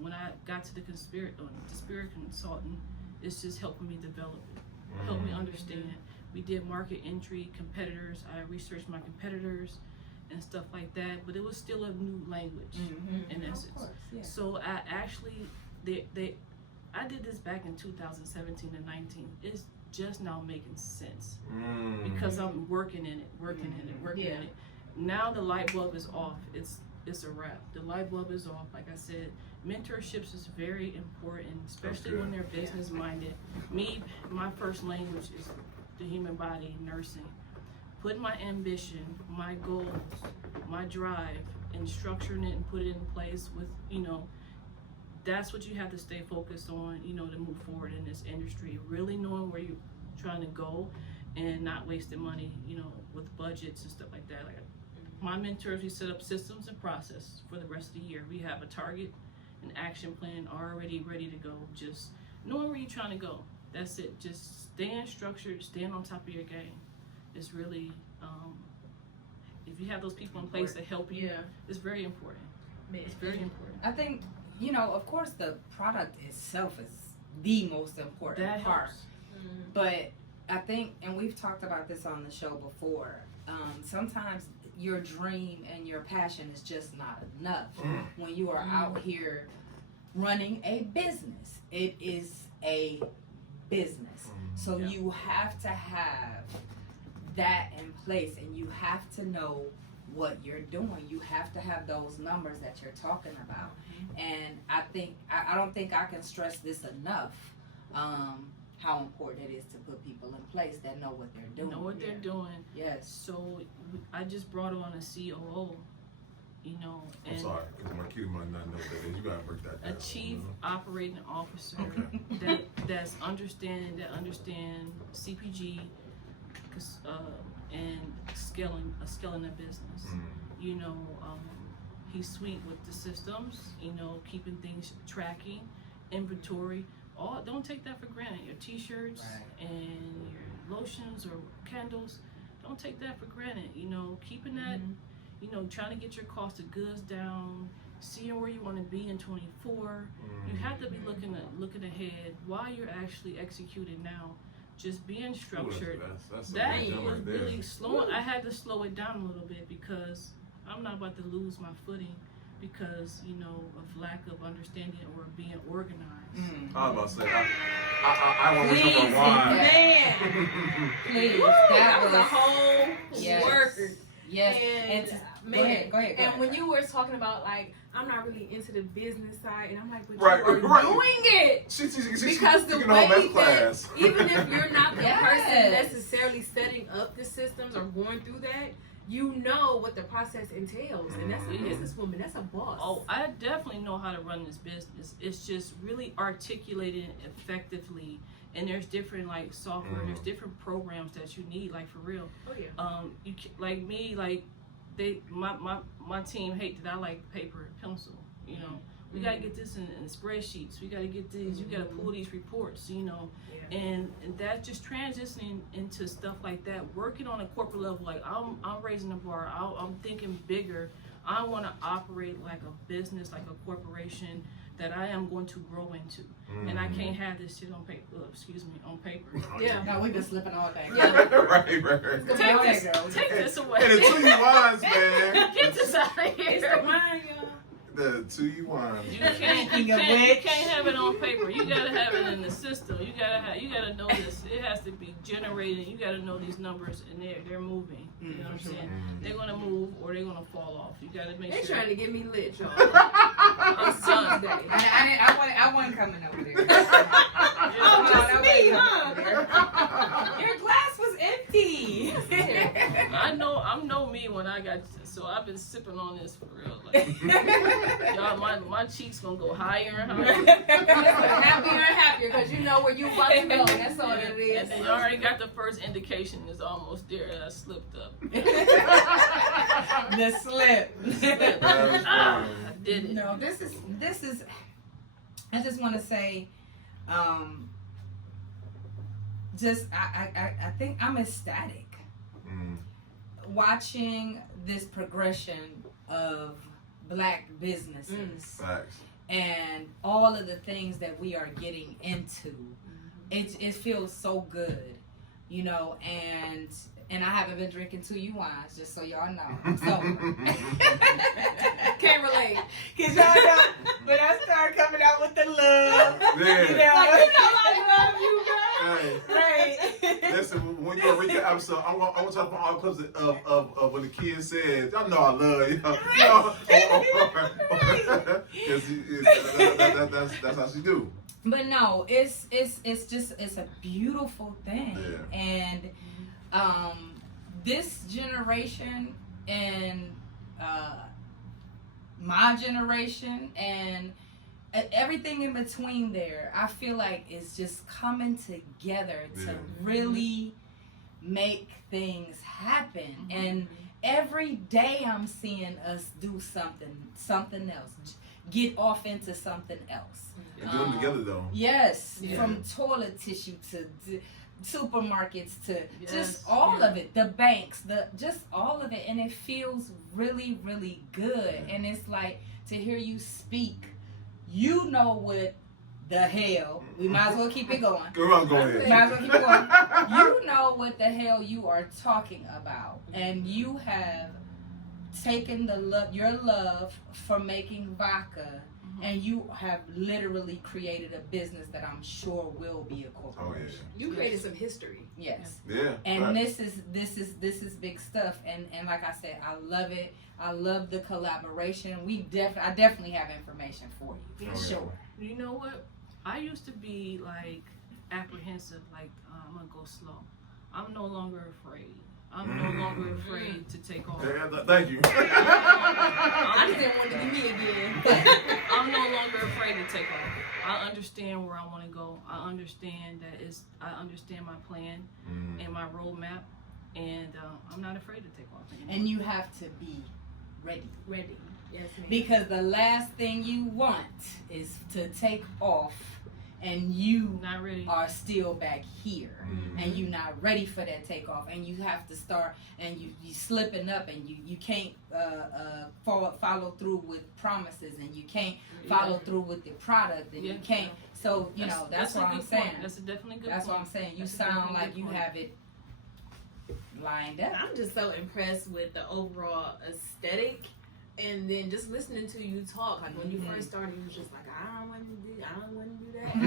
when I got to the spirit consultant, it's just helping me develop it, help me understand. We did market entry, competitors. I researched my competitors and stuff like that, but it was still a new language in essence. Course, yeah. So I actually, I did this back in 2017 and 19. It's just now making sense because I'm working in it. Now the light bulb is off. It's a wrap. The light bulb is off. Like I said, mentorships is very important, especially when they're business minded. My first language is the human body, nursing. Put my ambition, my goals, my drive, and structuring it and put it in place with, you know, that's what you have to stay focused on, you know, to move forward in this industry. Really knowing where you're trying to go and not wasting money, you know, with budgets and stuff like that. Like my mentors, we set up systems and process for the rest of the year. We have a target, an action plan already ready to go. Just knowing where you're trying to go. That's it. Just staying structured, staying on top of your game. It's really, if you have those people in place to help you, it's very important. It's very important. I think, you know, of course, the product itself is the most important part. But I think, and we've talked about this on the show before, sometimes your dream and your passion is just not enough when you are out here running a business. It is a business. So you have to have that in place, and you have to know what you're doing. You have to have those numbers that you're talking about. And I think I don't think I can stress this enough, how important it is to put people in place that know what they're doing. Know what they're doing. Yes. So I just brought on a COO, you know. And I'm sorry, because my kid might not know what that is. You gotta break that down. a chief operating officer that understand CPG, and scaling a business. You know, he's sweet with the systems. You know, keeping things tracking, inventory. Don't take that for granted. Your T-shirts and your lotions or candles, don't take that for granted. You know, keeping that. You know, trying to get your cost of goods down, seeing where you want to be in 24. You have to be looking ahead while you're actually executing now. Just being structured. That's that right was there. really slowing. I had to slow it down a little bit because I'm not about to lose my footing because, you know, of lack of understanding or being organized. I was about to say, I want to some wine. Man, Please, that was a whole word. Yes. And man, go ahead. And when you were talking about, like, I'm not really into the business side, and I'm like, but Right, you are right. doing it. Because the way that, even if you're not the person necessarily setting up the systems or going through that, you know what the process entails. And that's a businesswoman, that's a boss. Oh, I definitely know how to run this business. It's just really articulated effectively. And there's different like software, there's different programs that you need, like for real. Oh yeah. You like me, like my team hate that I like paper and pencil. You know, we gotta get this in spreadsheets. We gotta get these. You gotta pull these reports. You know, and that just transitioning into stuff like that. Working on a corporate level, like I'm raising the bar. I'm thinking bigger. I want to operate like a business, like a corporation that I am going to grow into. And I can't have this shit on paper. On paper. Yeah. No, we've been slipping all day. right. Take this away. And the 2 wines, man. Get this out of It's here. the wine, y'all. The 2 wine. You can't have it on paper. You gotta have it in the system. You gotta know this. It has to be generated. You gotta know these numbers, and they're moving. You know what I'm saying? They're gonna move or they're gonna fall off. You gotta make sure. They're trying to get me lit, y'all. It's Sunday. I wasn't coming over there. Oh, just me, huh? Your glass was empty. I know me when I got, so I've been sipping on this for real. Like, y'all, my cheeks gonna go higher and higher. Happier and happier because you know where you about to go. That's all it is. And then you already got the first indication is almost there. I slipped up. The slip. I did it. No, this is. I just want to say, I think I'm ecstatic watching this progression of Black businesses Facts. and all of the things that we are getting into. It feels so good, you know, and I haven't been drinking 2 wines, just so y'all know. So Can't relate. Cause y'all know, when I start coming out with the love, Yeah. you know, Like, you know I love you, girl. Hey, right? listen, when you read the episode, I want to talk about all the clips of when the kid says, "Y'all know I love you." That's how she do. But no, it's a beautiful thing, Yeah. and this generation and my generation and everything in between there, I feel like it's just coming together to really make things happen. And every day I'm seeing us do something else, get off into something else. And do them together though. Yes, Yeah. from toilet tissue to supermarkets to Yes, just all of it, the banks, just all of it, and it feels really, really good. And it's like to hear you speak, you know what the hell, we might as well keep it going. Go ahead. Might as well keep it going. You know what the hell you are talking about, and you have taken your love for making vodka, and you have literally created a business that I'm sure will be a corporation. You created some history. Yes. Yeah. And right. this is big stuff, and like I said, I love it. I love the collaboration. I definitely have information for you, for sure. You know what? I used to be like apprehensive, like I'm gonna go slow. I'm no longer afraid. I'm no longer afraid to take off. Thank you. I just didn't want to be me again. I'm no longer afraid to take off. I understand where I want to go. I understand I understand my plan and my roadmap, and I'm not afraid to take off anymore. And you have to be ready. Yes, ma'am. Because the last thing you want is to take off and you Not ready. are still back here and you're not ready for that takeoff, and you have to start, and you slipping up, and you can't follow through with promises, and you can't follow through with the product, and you can't. So that's what I'm saying. That's a definitely good. That's point. what I'm saying. You That's a sound definitely like good you point. have it lined up. I'm just so impressed with the overall aesthetic, and then just listening to you talk. Like when you first started, you was just like, I don't want to do that. And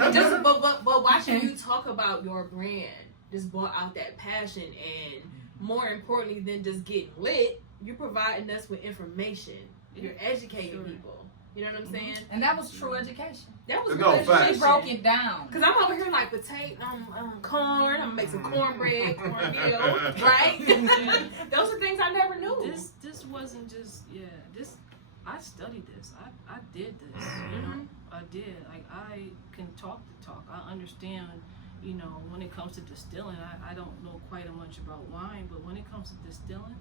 I'm just, but watching you talk about your brand just brought out that passion, and more importantly than just getting lit, you're providing us with information. You're educating people. You know what I'm saying? And that was true education. That was No, good facts. education. She broke it down. Cause I'm over here like potato, corn. I'm gonna make some cornbread, cornmeal, right? Those are things I never knew. This wasn't just this. I studied this. I did this. You know, I did. Like I can talk the talk. I understand. You know, when it comes to distilling, I don't know quite as much about wine, but when it comes to distilling,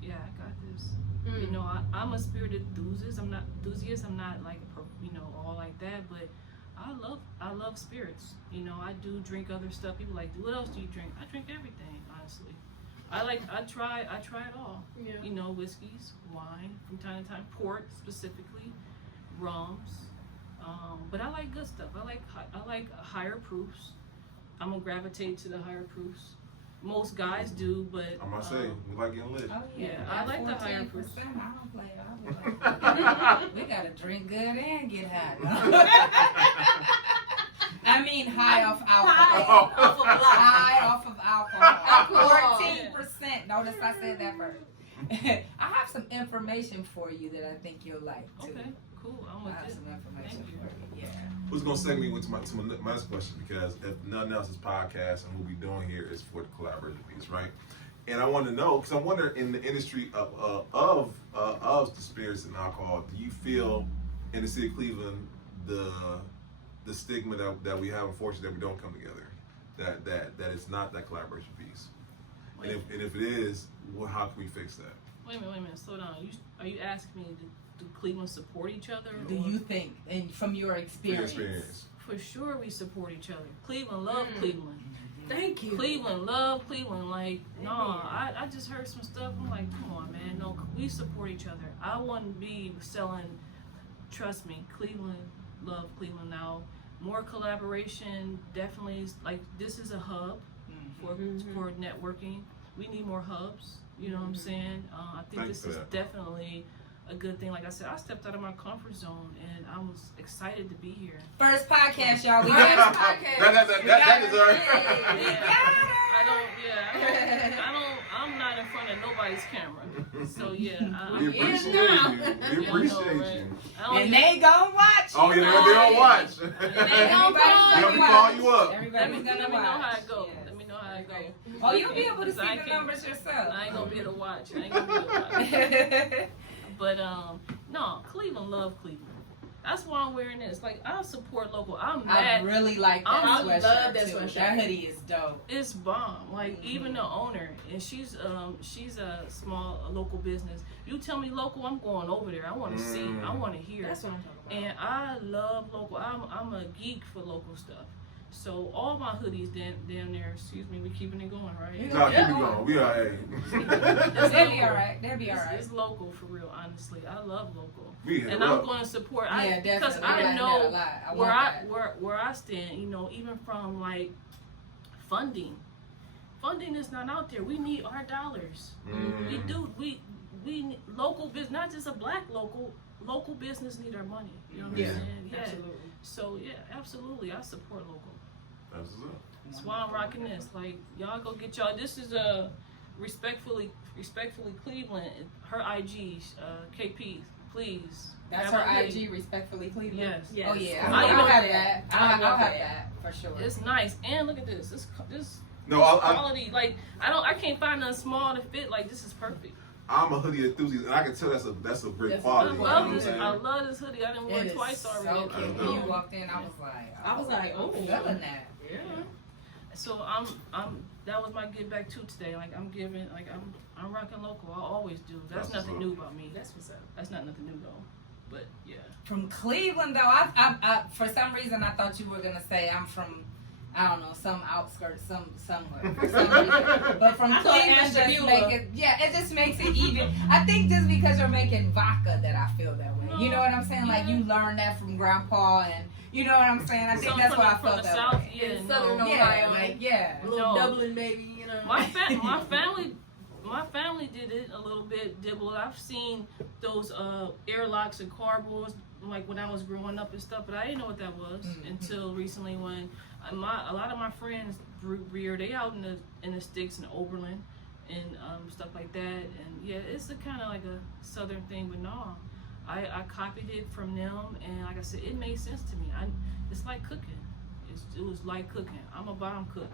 yeah, I got this. You know, I'm a spirit enthusiast. I'm not like all like that, but I love spirits. You know, I do drink other stuff. People like, what else do you drink? I drink everything, honestly. I try it all. Yeah. You know, whiskeys, wine, from time to time, port specifically, rums. But I like good stuff. I like higher proofs. I'm gonna gravitate to the higher proofs. most guys do, but I'm gonna say we like getting lit. Oh yeah, I like the higher 14%. percent. I don't play. I would like, we gotta drink good and get high. I mean, high off alcohol. High off of alcohol. 14%. Notice I said that first. I have some information for you that I think you'll like too. Okay, cool. I'm I with have it. some information Thank you. for you. Yeah. Who's gonna segue me to my next question, because if nothing else, this podcast and what we're doing here is for the collaborative piece, right? And I want to know, because I'm wondering, in the industry of the spirits and alcohol, do you feel in the city of Cleveland the stigma that we have, unfortunately, that we don't come together, that it's not that collaboration piece, and if it is, well, how can we fix that? Wait a minute, slow down. Are you asking me, do Cleveland support each other? Do you think, and from your experience? For sure we support each other. Cleveland love Cleveland. Thank you. Cleveland love Cleveland. Like, no, I just heard some stuff. I'm like, come on, man. No, we support each other. I wouldn't be selling, trust me, Cleveland love Cleveland now. More collaboration, definitely. Like, this is a hub for networking. We need more hubs. You know what I'm saying? I think this is definitely a good thing. Like I said, I stepped out of my comfort zone and I was excited to be here. First podcast, y'all. We That deserves. I'm not in front of nobody's camera. So yeah, We appreciate you. We appreciate you. And they gon' watch. Oh yeah, they don't watch. They gon' call you up. Let me know how it goes. Let me know how it goes. Oh, you'll be able to see the numbers yourself. I ain't gonna be able to watch. I ain't gonna be able to watch. But no, Cleveland love Cleveland. That's why I'm wearing this. Like, I support local. I'm mad. I really like that I sweatshirt. love that too. sweatshirt. That hoodie is dope. It's bomb. Like, even the owner, and she's a local business. You tell me local, I'm going over there. I want to see. I want to hear. That's what I'm talking about. And I love local. I'm a geek for local stuff. So all my hoodies down there. Excuse me, we keeping it going, right? No, keep it going. We are. They'll be all right. They'll be all right. It's local for real. Honestly, I love local. And I'm going to support. Because I know where I stand. You know, even from like funding. Funding is not out there. We need our dollars. We do. We need local business, not just a black local business need our money. You know what I'm saying? Yeah. Absolutely. So yeah, absolutely. I support local. That's why I'm rocking this. Like, y'all go get y'all. This is respectfully Cleveland. Her IG, KP, please. That's her IG, respectfully Cleveland. Yes. Oh yeah, I'll have that. I'll have that for sure. It's nice, and look at this. This No, quality. Like, I can't find nothing small to fit. Like, this is perfect. I'm a hoodie enthusiast, and I can tell that's a great quality. I love this hoodie. I didn't wear it twice already. So cute. When you walked in, I was like, oh, feeling that. Yeah. So that was my give back to today. Like, I'm giving, like, I'm rocking local. I always do. That's nothing new about me. That's what's up. That's not nothing new though. But yeah. From Cleveland though, I for some reason I thought you were gonna say I'm from, I don't know, some outskirts, somewhere. For some reason. But from Cleveland, it just makes it even. I think just because you're making vodka that I feel that way. You know what I'm saying? Like, you learned that from Grandpa, and you know what I'm saying? I think that's why I felt that way. In Southern Ohio, a little Dublin maybe, you know. My family did it a little bit, dibble. I've seen those airlocks and cardboards, like when I was growing up and stuff, but I didn't know what that was until recently when a lot of my friends brew, they out in the sticks in Urbane and stuff like that. And yeah, it's a kind of like a southern thing, but no, I copied it from them, and like I said, it made sense to me. It's like cooking. It was like cooking. I'm a bomb cook.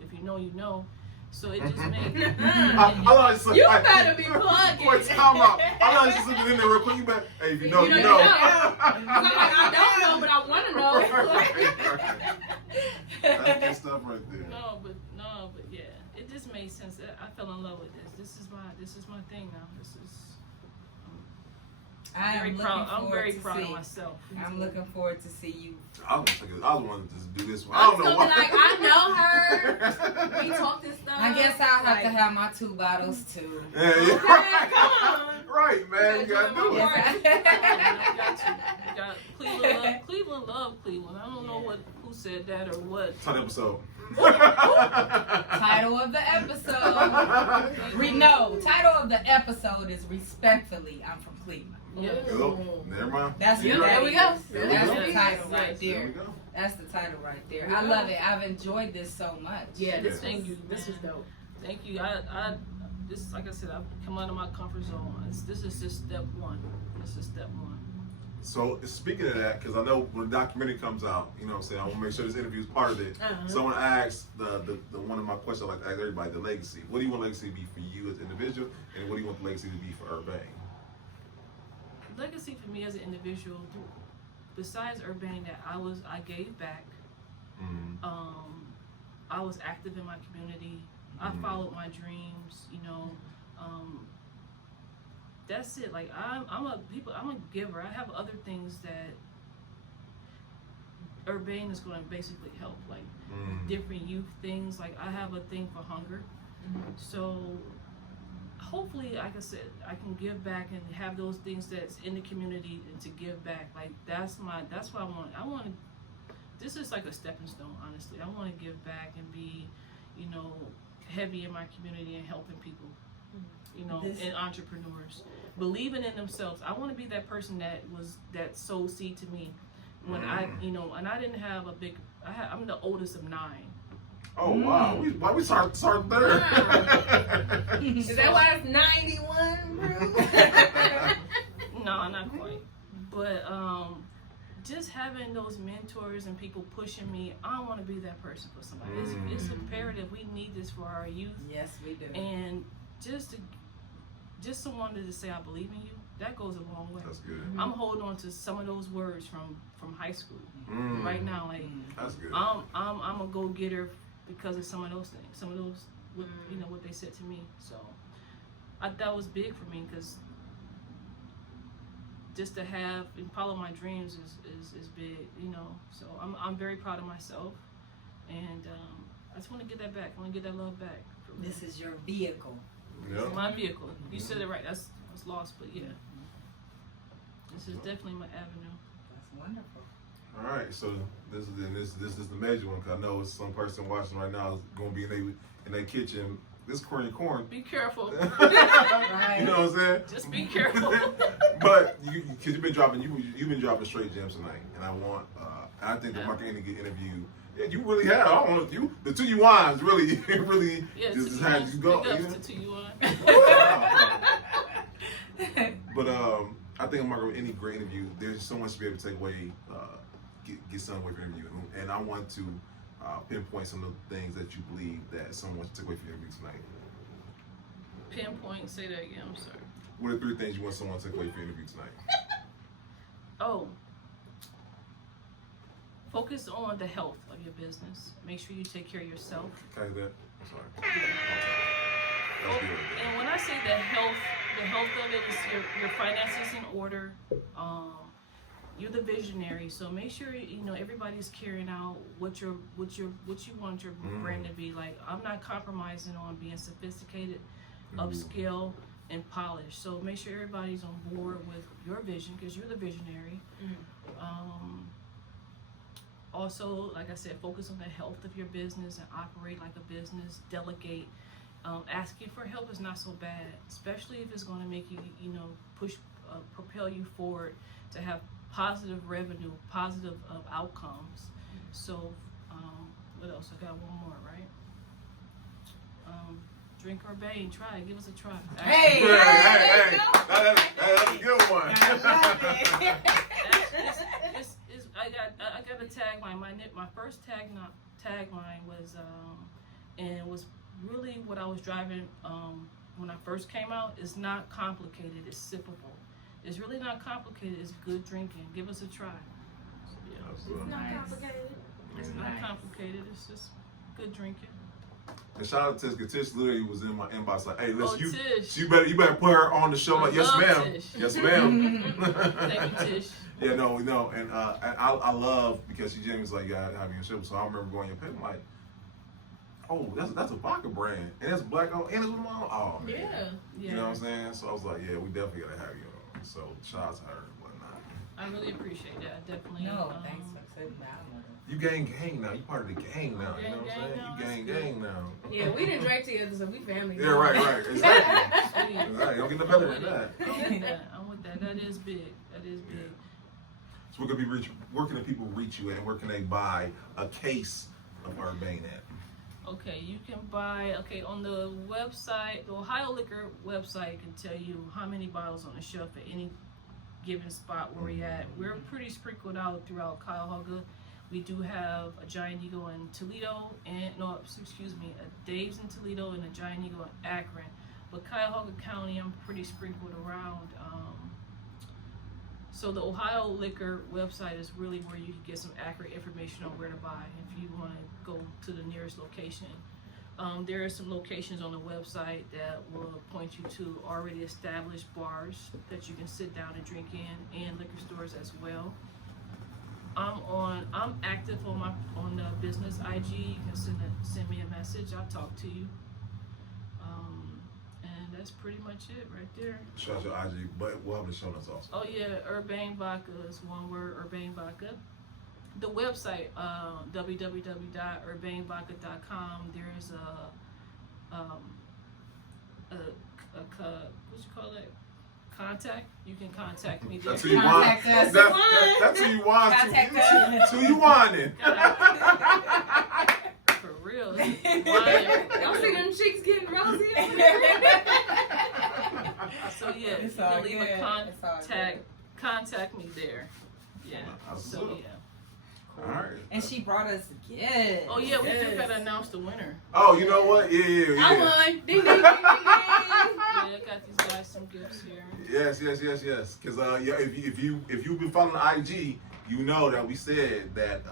If you know, you know. So it just made. You better be plugging. I know it's something in there real quick. You better, hey, if you know, you know. I don't know, but I want to know. That's good stuff right there. No, but yeah, it just made sense. I fell in love with this. This is my thing now. I'm very proud of myself. I'm looking forward to see you. I was wanting to just do this one. I don't know why. Like, I know her. We talked and stuff. I guess I'll have to have my 2 bottles too. Yeah. Okay, come on. Right, man. You gotta do it. Cleveland love Cleveland. I don't know who said that or what. Title episode. Title of the episode. Title of the episode is Respectfully, I'm from Cleveland. Yeah. Never mind. That's Yeah, what there we go. That's the title right There there. we go. That's the title right there. I love it. I've enjoyed this so much. Yeah, this Thank you. This was dope. Thank you. I this, like I said, I've come out of my comfort zone. This is just step one. This is step one. So speaking of that, because I know when the documentary comes out, you know what I'm saying, I want to make sure this interview is part of it. Someone asked the one of my questions I like to ask everybody, the legacy. What do you want legacy to be for you as an individual, and what do you want the legacy to be for Urbane? Legacy for me as an individual, besides Urbane, that I gave back. I was active in my community. I followed my dreams. You know, that's it. Like I'm a giver. I have other things that Urbane is going to basically help, like different youth things. Like I have a thing for hunger, so hopefully, like I said, I can give back and have those things that's in the community and to give back. Like that's what I want. I want to. This is like a stepping stone, honestly. I want to give back and be, you know, heavy in my community and helping people, you know, and entrepreneurs believing in themselves. I want to be that person that sowed seed to me when I, you know, and I didn't have a big. I'm the oldest of 9. Oh wow! Why we start there? Is that why it's 91, bro? No, not quite. But just having those mentors and people pushing me, I want to be that person for somebody. It's imperative. We need this for our youth. Yes, we do. And just someone to say I believe in you, that goes a long way. That's good. I'm holding on to some of those words from high school right now. Like that's good. I'm a go getter because of some of those things. Some of those, you know, what they said to me. So that was big for me because just to have and follow my dreams is big, you know. So I'm very proud of myself, and I just want to get that back. I want to get that love back. This is your vehicle. Yeah. It's my vehicle. You said it right. That's lost, but yeah, this is definitely my avenue. That's wonderful. All right, so this is the major one. Cause I know some person watching right now is going to be in their kitchen. This corn. Be careful. Right. You know what I'm saying? Just be careful. But because you've been dropping straight gems tonight, and I think the Mark Andy get interviewed. Yeah, you really have. I don't know the two you wines really Yeah, just had you go. Big ups to two you wine. But I think Mark, with any great interview, there's so much to be able to take away, get something away from the interview, and I want to pinpoint some of the things that you believe that someone took away from the interview tonight. Pinpoint. Say that again. I'm sorry. What are 3 things you want someone to take away from the interview tonight? Oh. Focus on the health of your business. Make sure you take care of yourself. Can I do that? I'm sorry. And when I say the health of it is your finances in order. You're the visionary, so make sure you know everybody's carrying out what you want your brand to be. Like I'm not compromising on being sophisticated, upscale, and polished. So make sure everybody's on board with your vision because you're the visionary. Also, like I said, focus on the health of your business and operate like a business. Delegate. Asking for help is not so bad, especially if it's going to make you, you know, propel you forward to have positive revenue, positive outcomes. So, what else? I got one more, right? Drink Urbane. Try it. Give us a try. Hey, that's a good one. I got a tagline. My first tagline was and it was really what I was driving when I first came out. It's not complicated. It's sippable. It's really not complicated. It's good drinking. Give us a try. So, yeah. It's not complicated. It's not complicated. It's just good drinking. And shout out to Tish, 'cause Tish literally was in my inbox like, "Hey, listen, Tish. you better put her on the show." I'm like, yes, ma'am. Tish. Yes, ma'am. Thank you, Tish. Yeah, no, and I love because she genuinely was like, "Yeah, having a show." So I remember going to your page, I'm like, oh, that's a vodka brand, and that's black owned, and it's with mom. Oh man, Yeah. you know what I'm saying? So I was like, yeah, we definitely gotta have you on. So shout out to her and whatnot. I really appreciate that. Definitely. No, thanks for sitting down. You gang now. You part of the gang now. You know what I'm saying? You gang now. Yeah, we didn't drink together, so we family. Yeah, right. Exactly. Sweet. Right, don't get no better than that. I'm with that. That is big. So where can the people reach you at, and where can they buy a case of Urbane at? Okay, you can buy, on the website, the Ohio Liquor website can tell you how many bottles on the shelf at any given spot where we're at. We're pretty sprinkled out throughout Cuyahoga. We do have a Giant Eagle in Toledo, a Dave's in Toledo and a Giant Eagle in Akron. But Cuyahoga County, I'm pretty sprinkled around. So the Ohio Liquor website is really where you can get some accurate information on where to buy if you want to go to the nearest location. There are some locations on the website that will point you to already established bars that you can sit down and drink in, and liquor stores as well. I'm active on the business IG. You can send me a message. I'll talk to you. And that's pretty much it right there. Shout out your IG, but we'll have the show notes also. Oh yeah, Urbane Vodka is one word, Urbane Vodka. The website, www.urbanevodka.com. There's what you call it? Contact. You can contact me there. That's who you want. That's who you want. That's who you wanted. For real. Y'all see them cheeks getting rosy? So yeah, you can leave a contact me there. Yeah. So yeah. All right. And she brought us gifts. Oh yeah, we just gotta announce the winner. Oh, you know what? Yeah. I won. Ding, ding, ding, ding, ding. Yeah, I got these guys some gifts here. Yes. Because if you've been following the IG, you know that we said that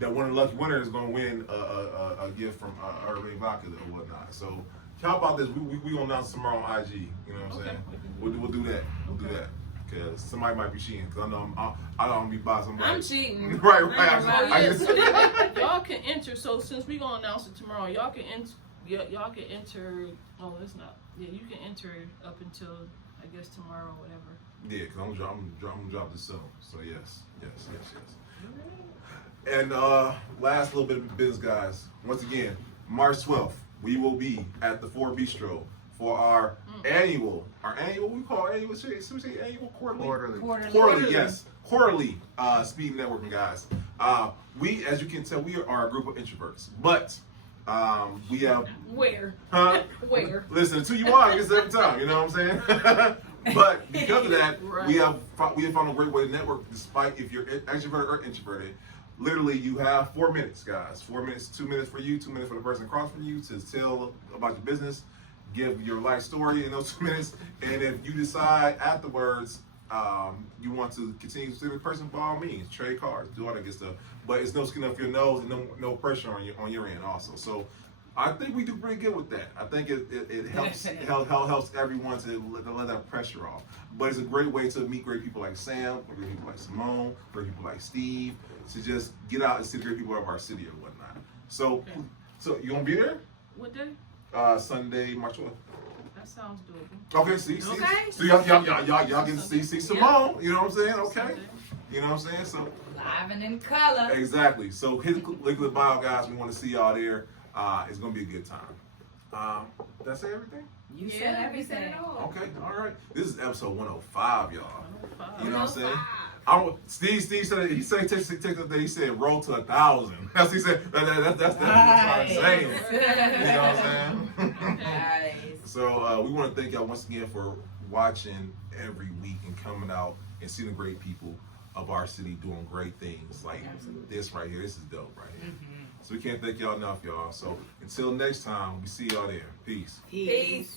that one of the lucky winners is going to win a gift from Urbane Vodka or whatnot. So how about this? We gonna announce tomorrow on IG. You know what I'm saying? We'll do that. We'll do that. Cause somebody might be cheating. Cause I know I don't be by somebody. I'm cheating. Right. Y'all can enter. So since we gonna announce it tomorrow, y'all can enter. Y'all can enter. Oh, it's not. Yeah, you can enter up until I guess tomorrow or whatever. Yeah, cause I'm gonna drop this soon. So yes. And last little bit of business, guys. Once again, March 12th, we will be at the 4 Bistro for our annual, we call it annual, should we say annual, quarterly, yes, quarterly speed networking, guys. We, as you can tell, we are a group of introverts, but we have Where? Listen, until you want, it's every time, you know what I'm saying? But because of that, Right. we have found a great way to network, despite if you're extroverted or introverted. Literally, you have 4 minutes, guys. 4 minutes, 2 minutes for you, 2 minutes for the person across from you to tell about your business, give your life story in those 2 minutes, and if you decide afterwards you want to continue to see the person, by all means, trade cards, do all that good stuff. But it's no skin off your nose and no pressure on your end also. So I think we do pretty good with that. I think it helps everyone to let that pressure off. But it's a great way to meet great people like Sam, great people like Simone, great people like Steve, to just get out and see the great people of our city and whatnot. So you gonna be there? What day? Sunday, March 12th. That sounds doable. Okay, see, Okay. so y'all can see Simone. You know what I'm saying? Okay, Sunday. you know what I'm saying? So Live and in color. exactly. So hit Liquid Bio, guys. We want to see y'all there. It's gonna be a good time. Did I say everything? You said everything. Okay, all right. This is episode 105, y'all. 105. You know what I'm saying? Steve said he said text that he said roll to 1,000. That's what he said. That's what I'm saying. You know what I'm saying? Nice. So we want to thank y'all once again for watching every week and coming out and seeing the great people of our city doing great things like this right here. This is dope right here. So we can't thank y'all enough, y'all. So until next time, we see y'all there. Peace. Peace.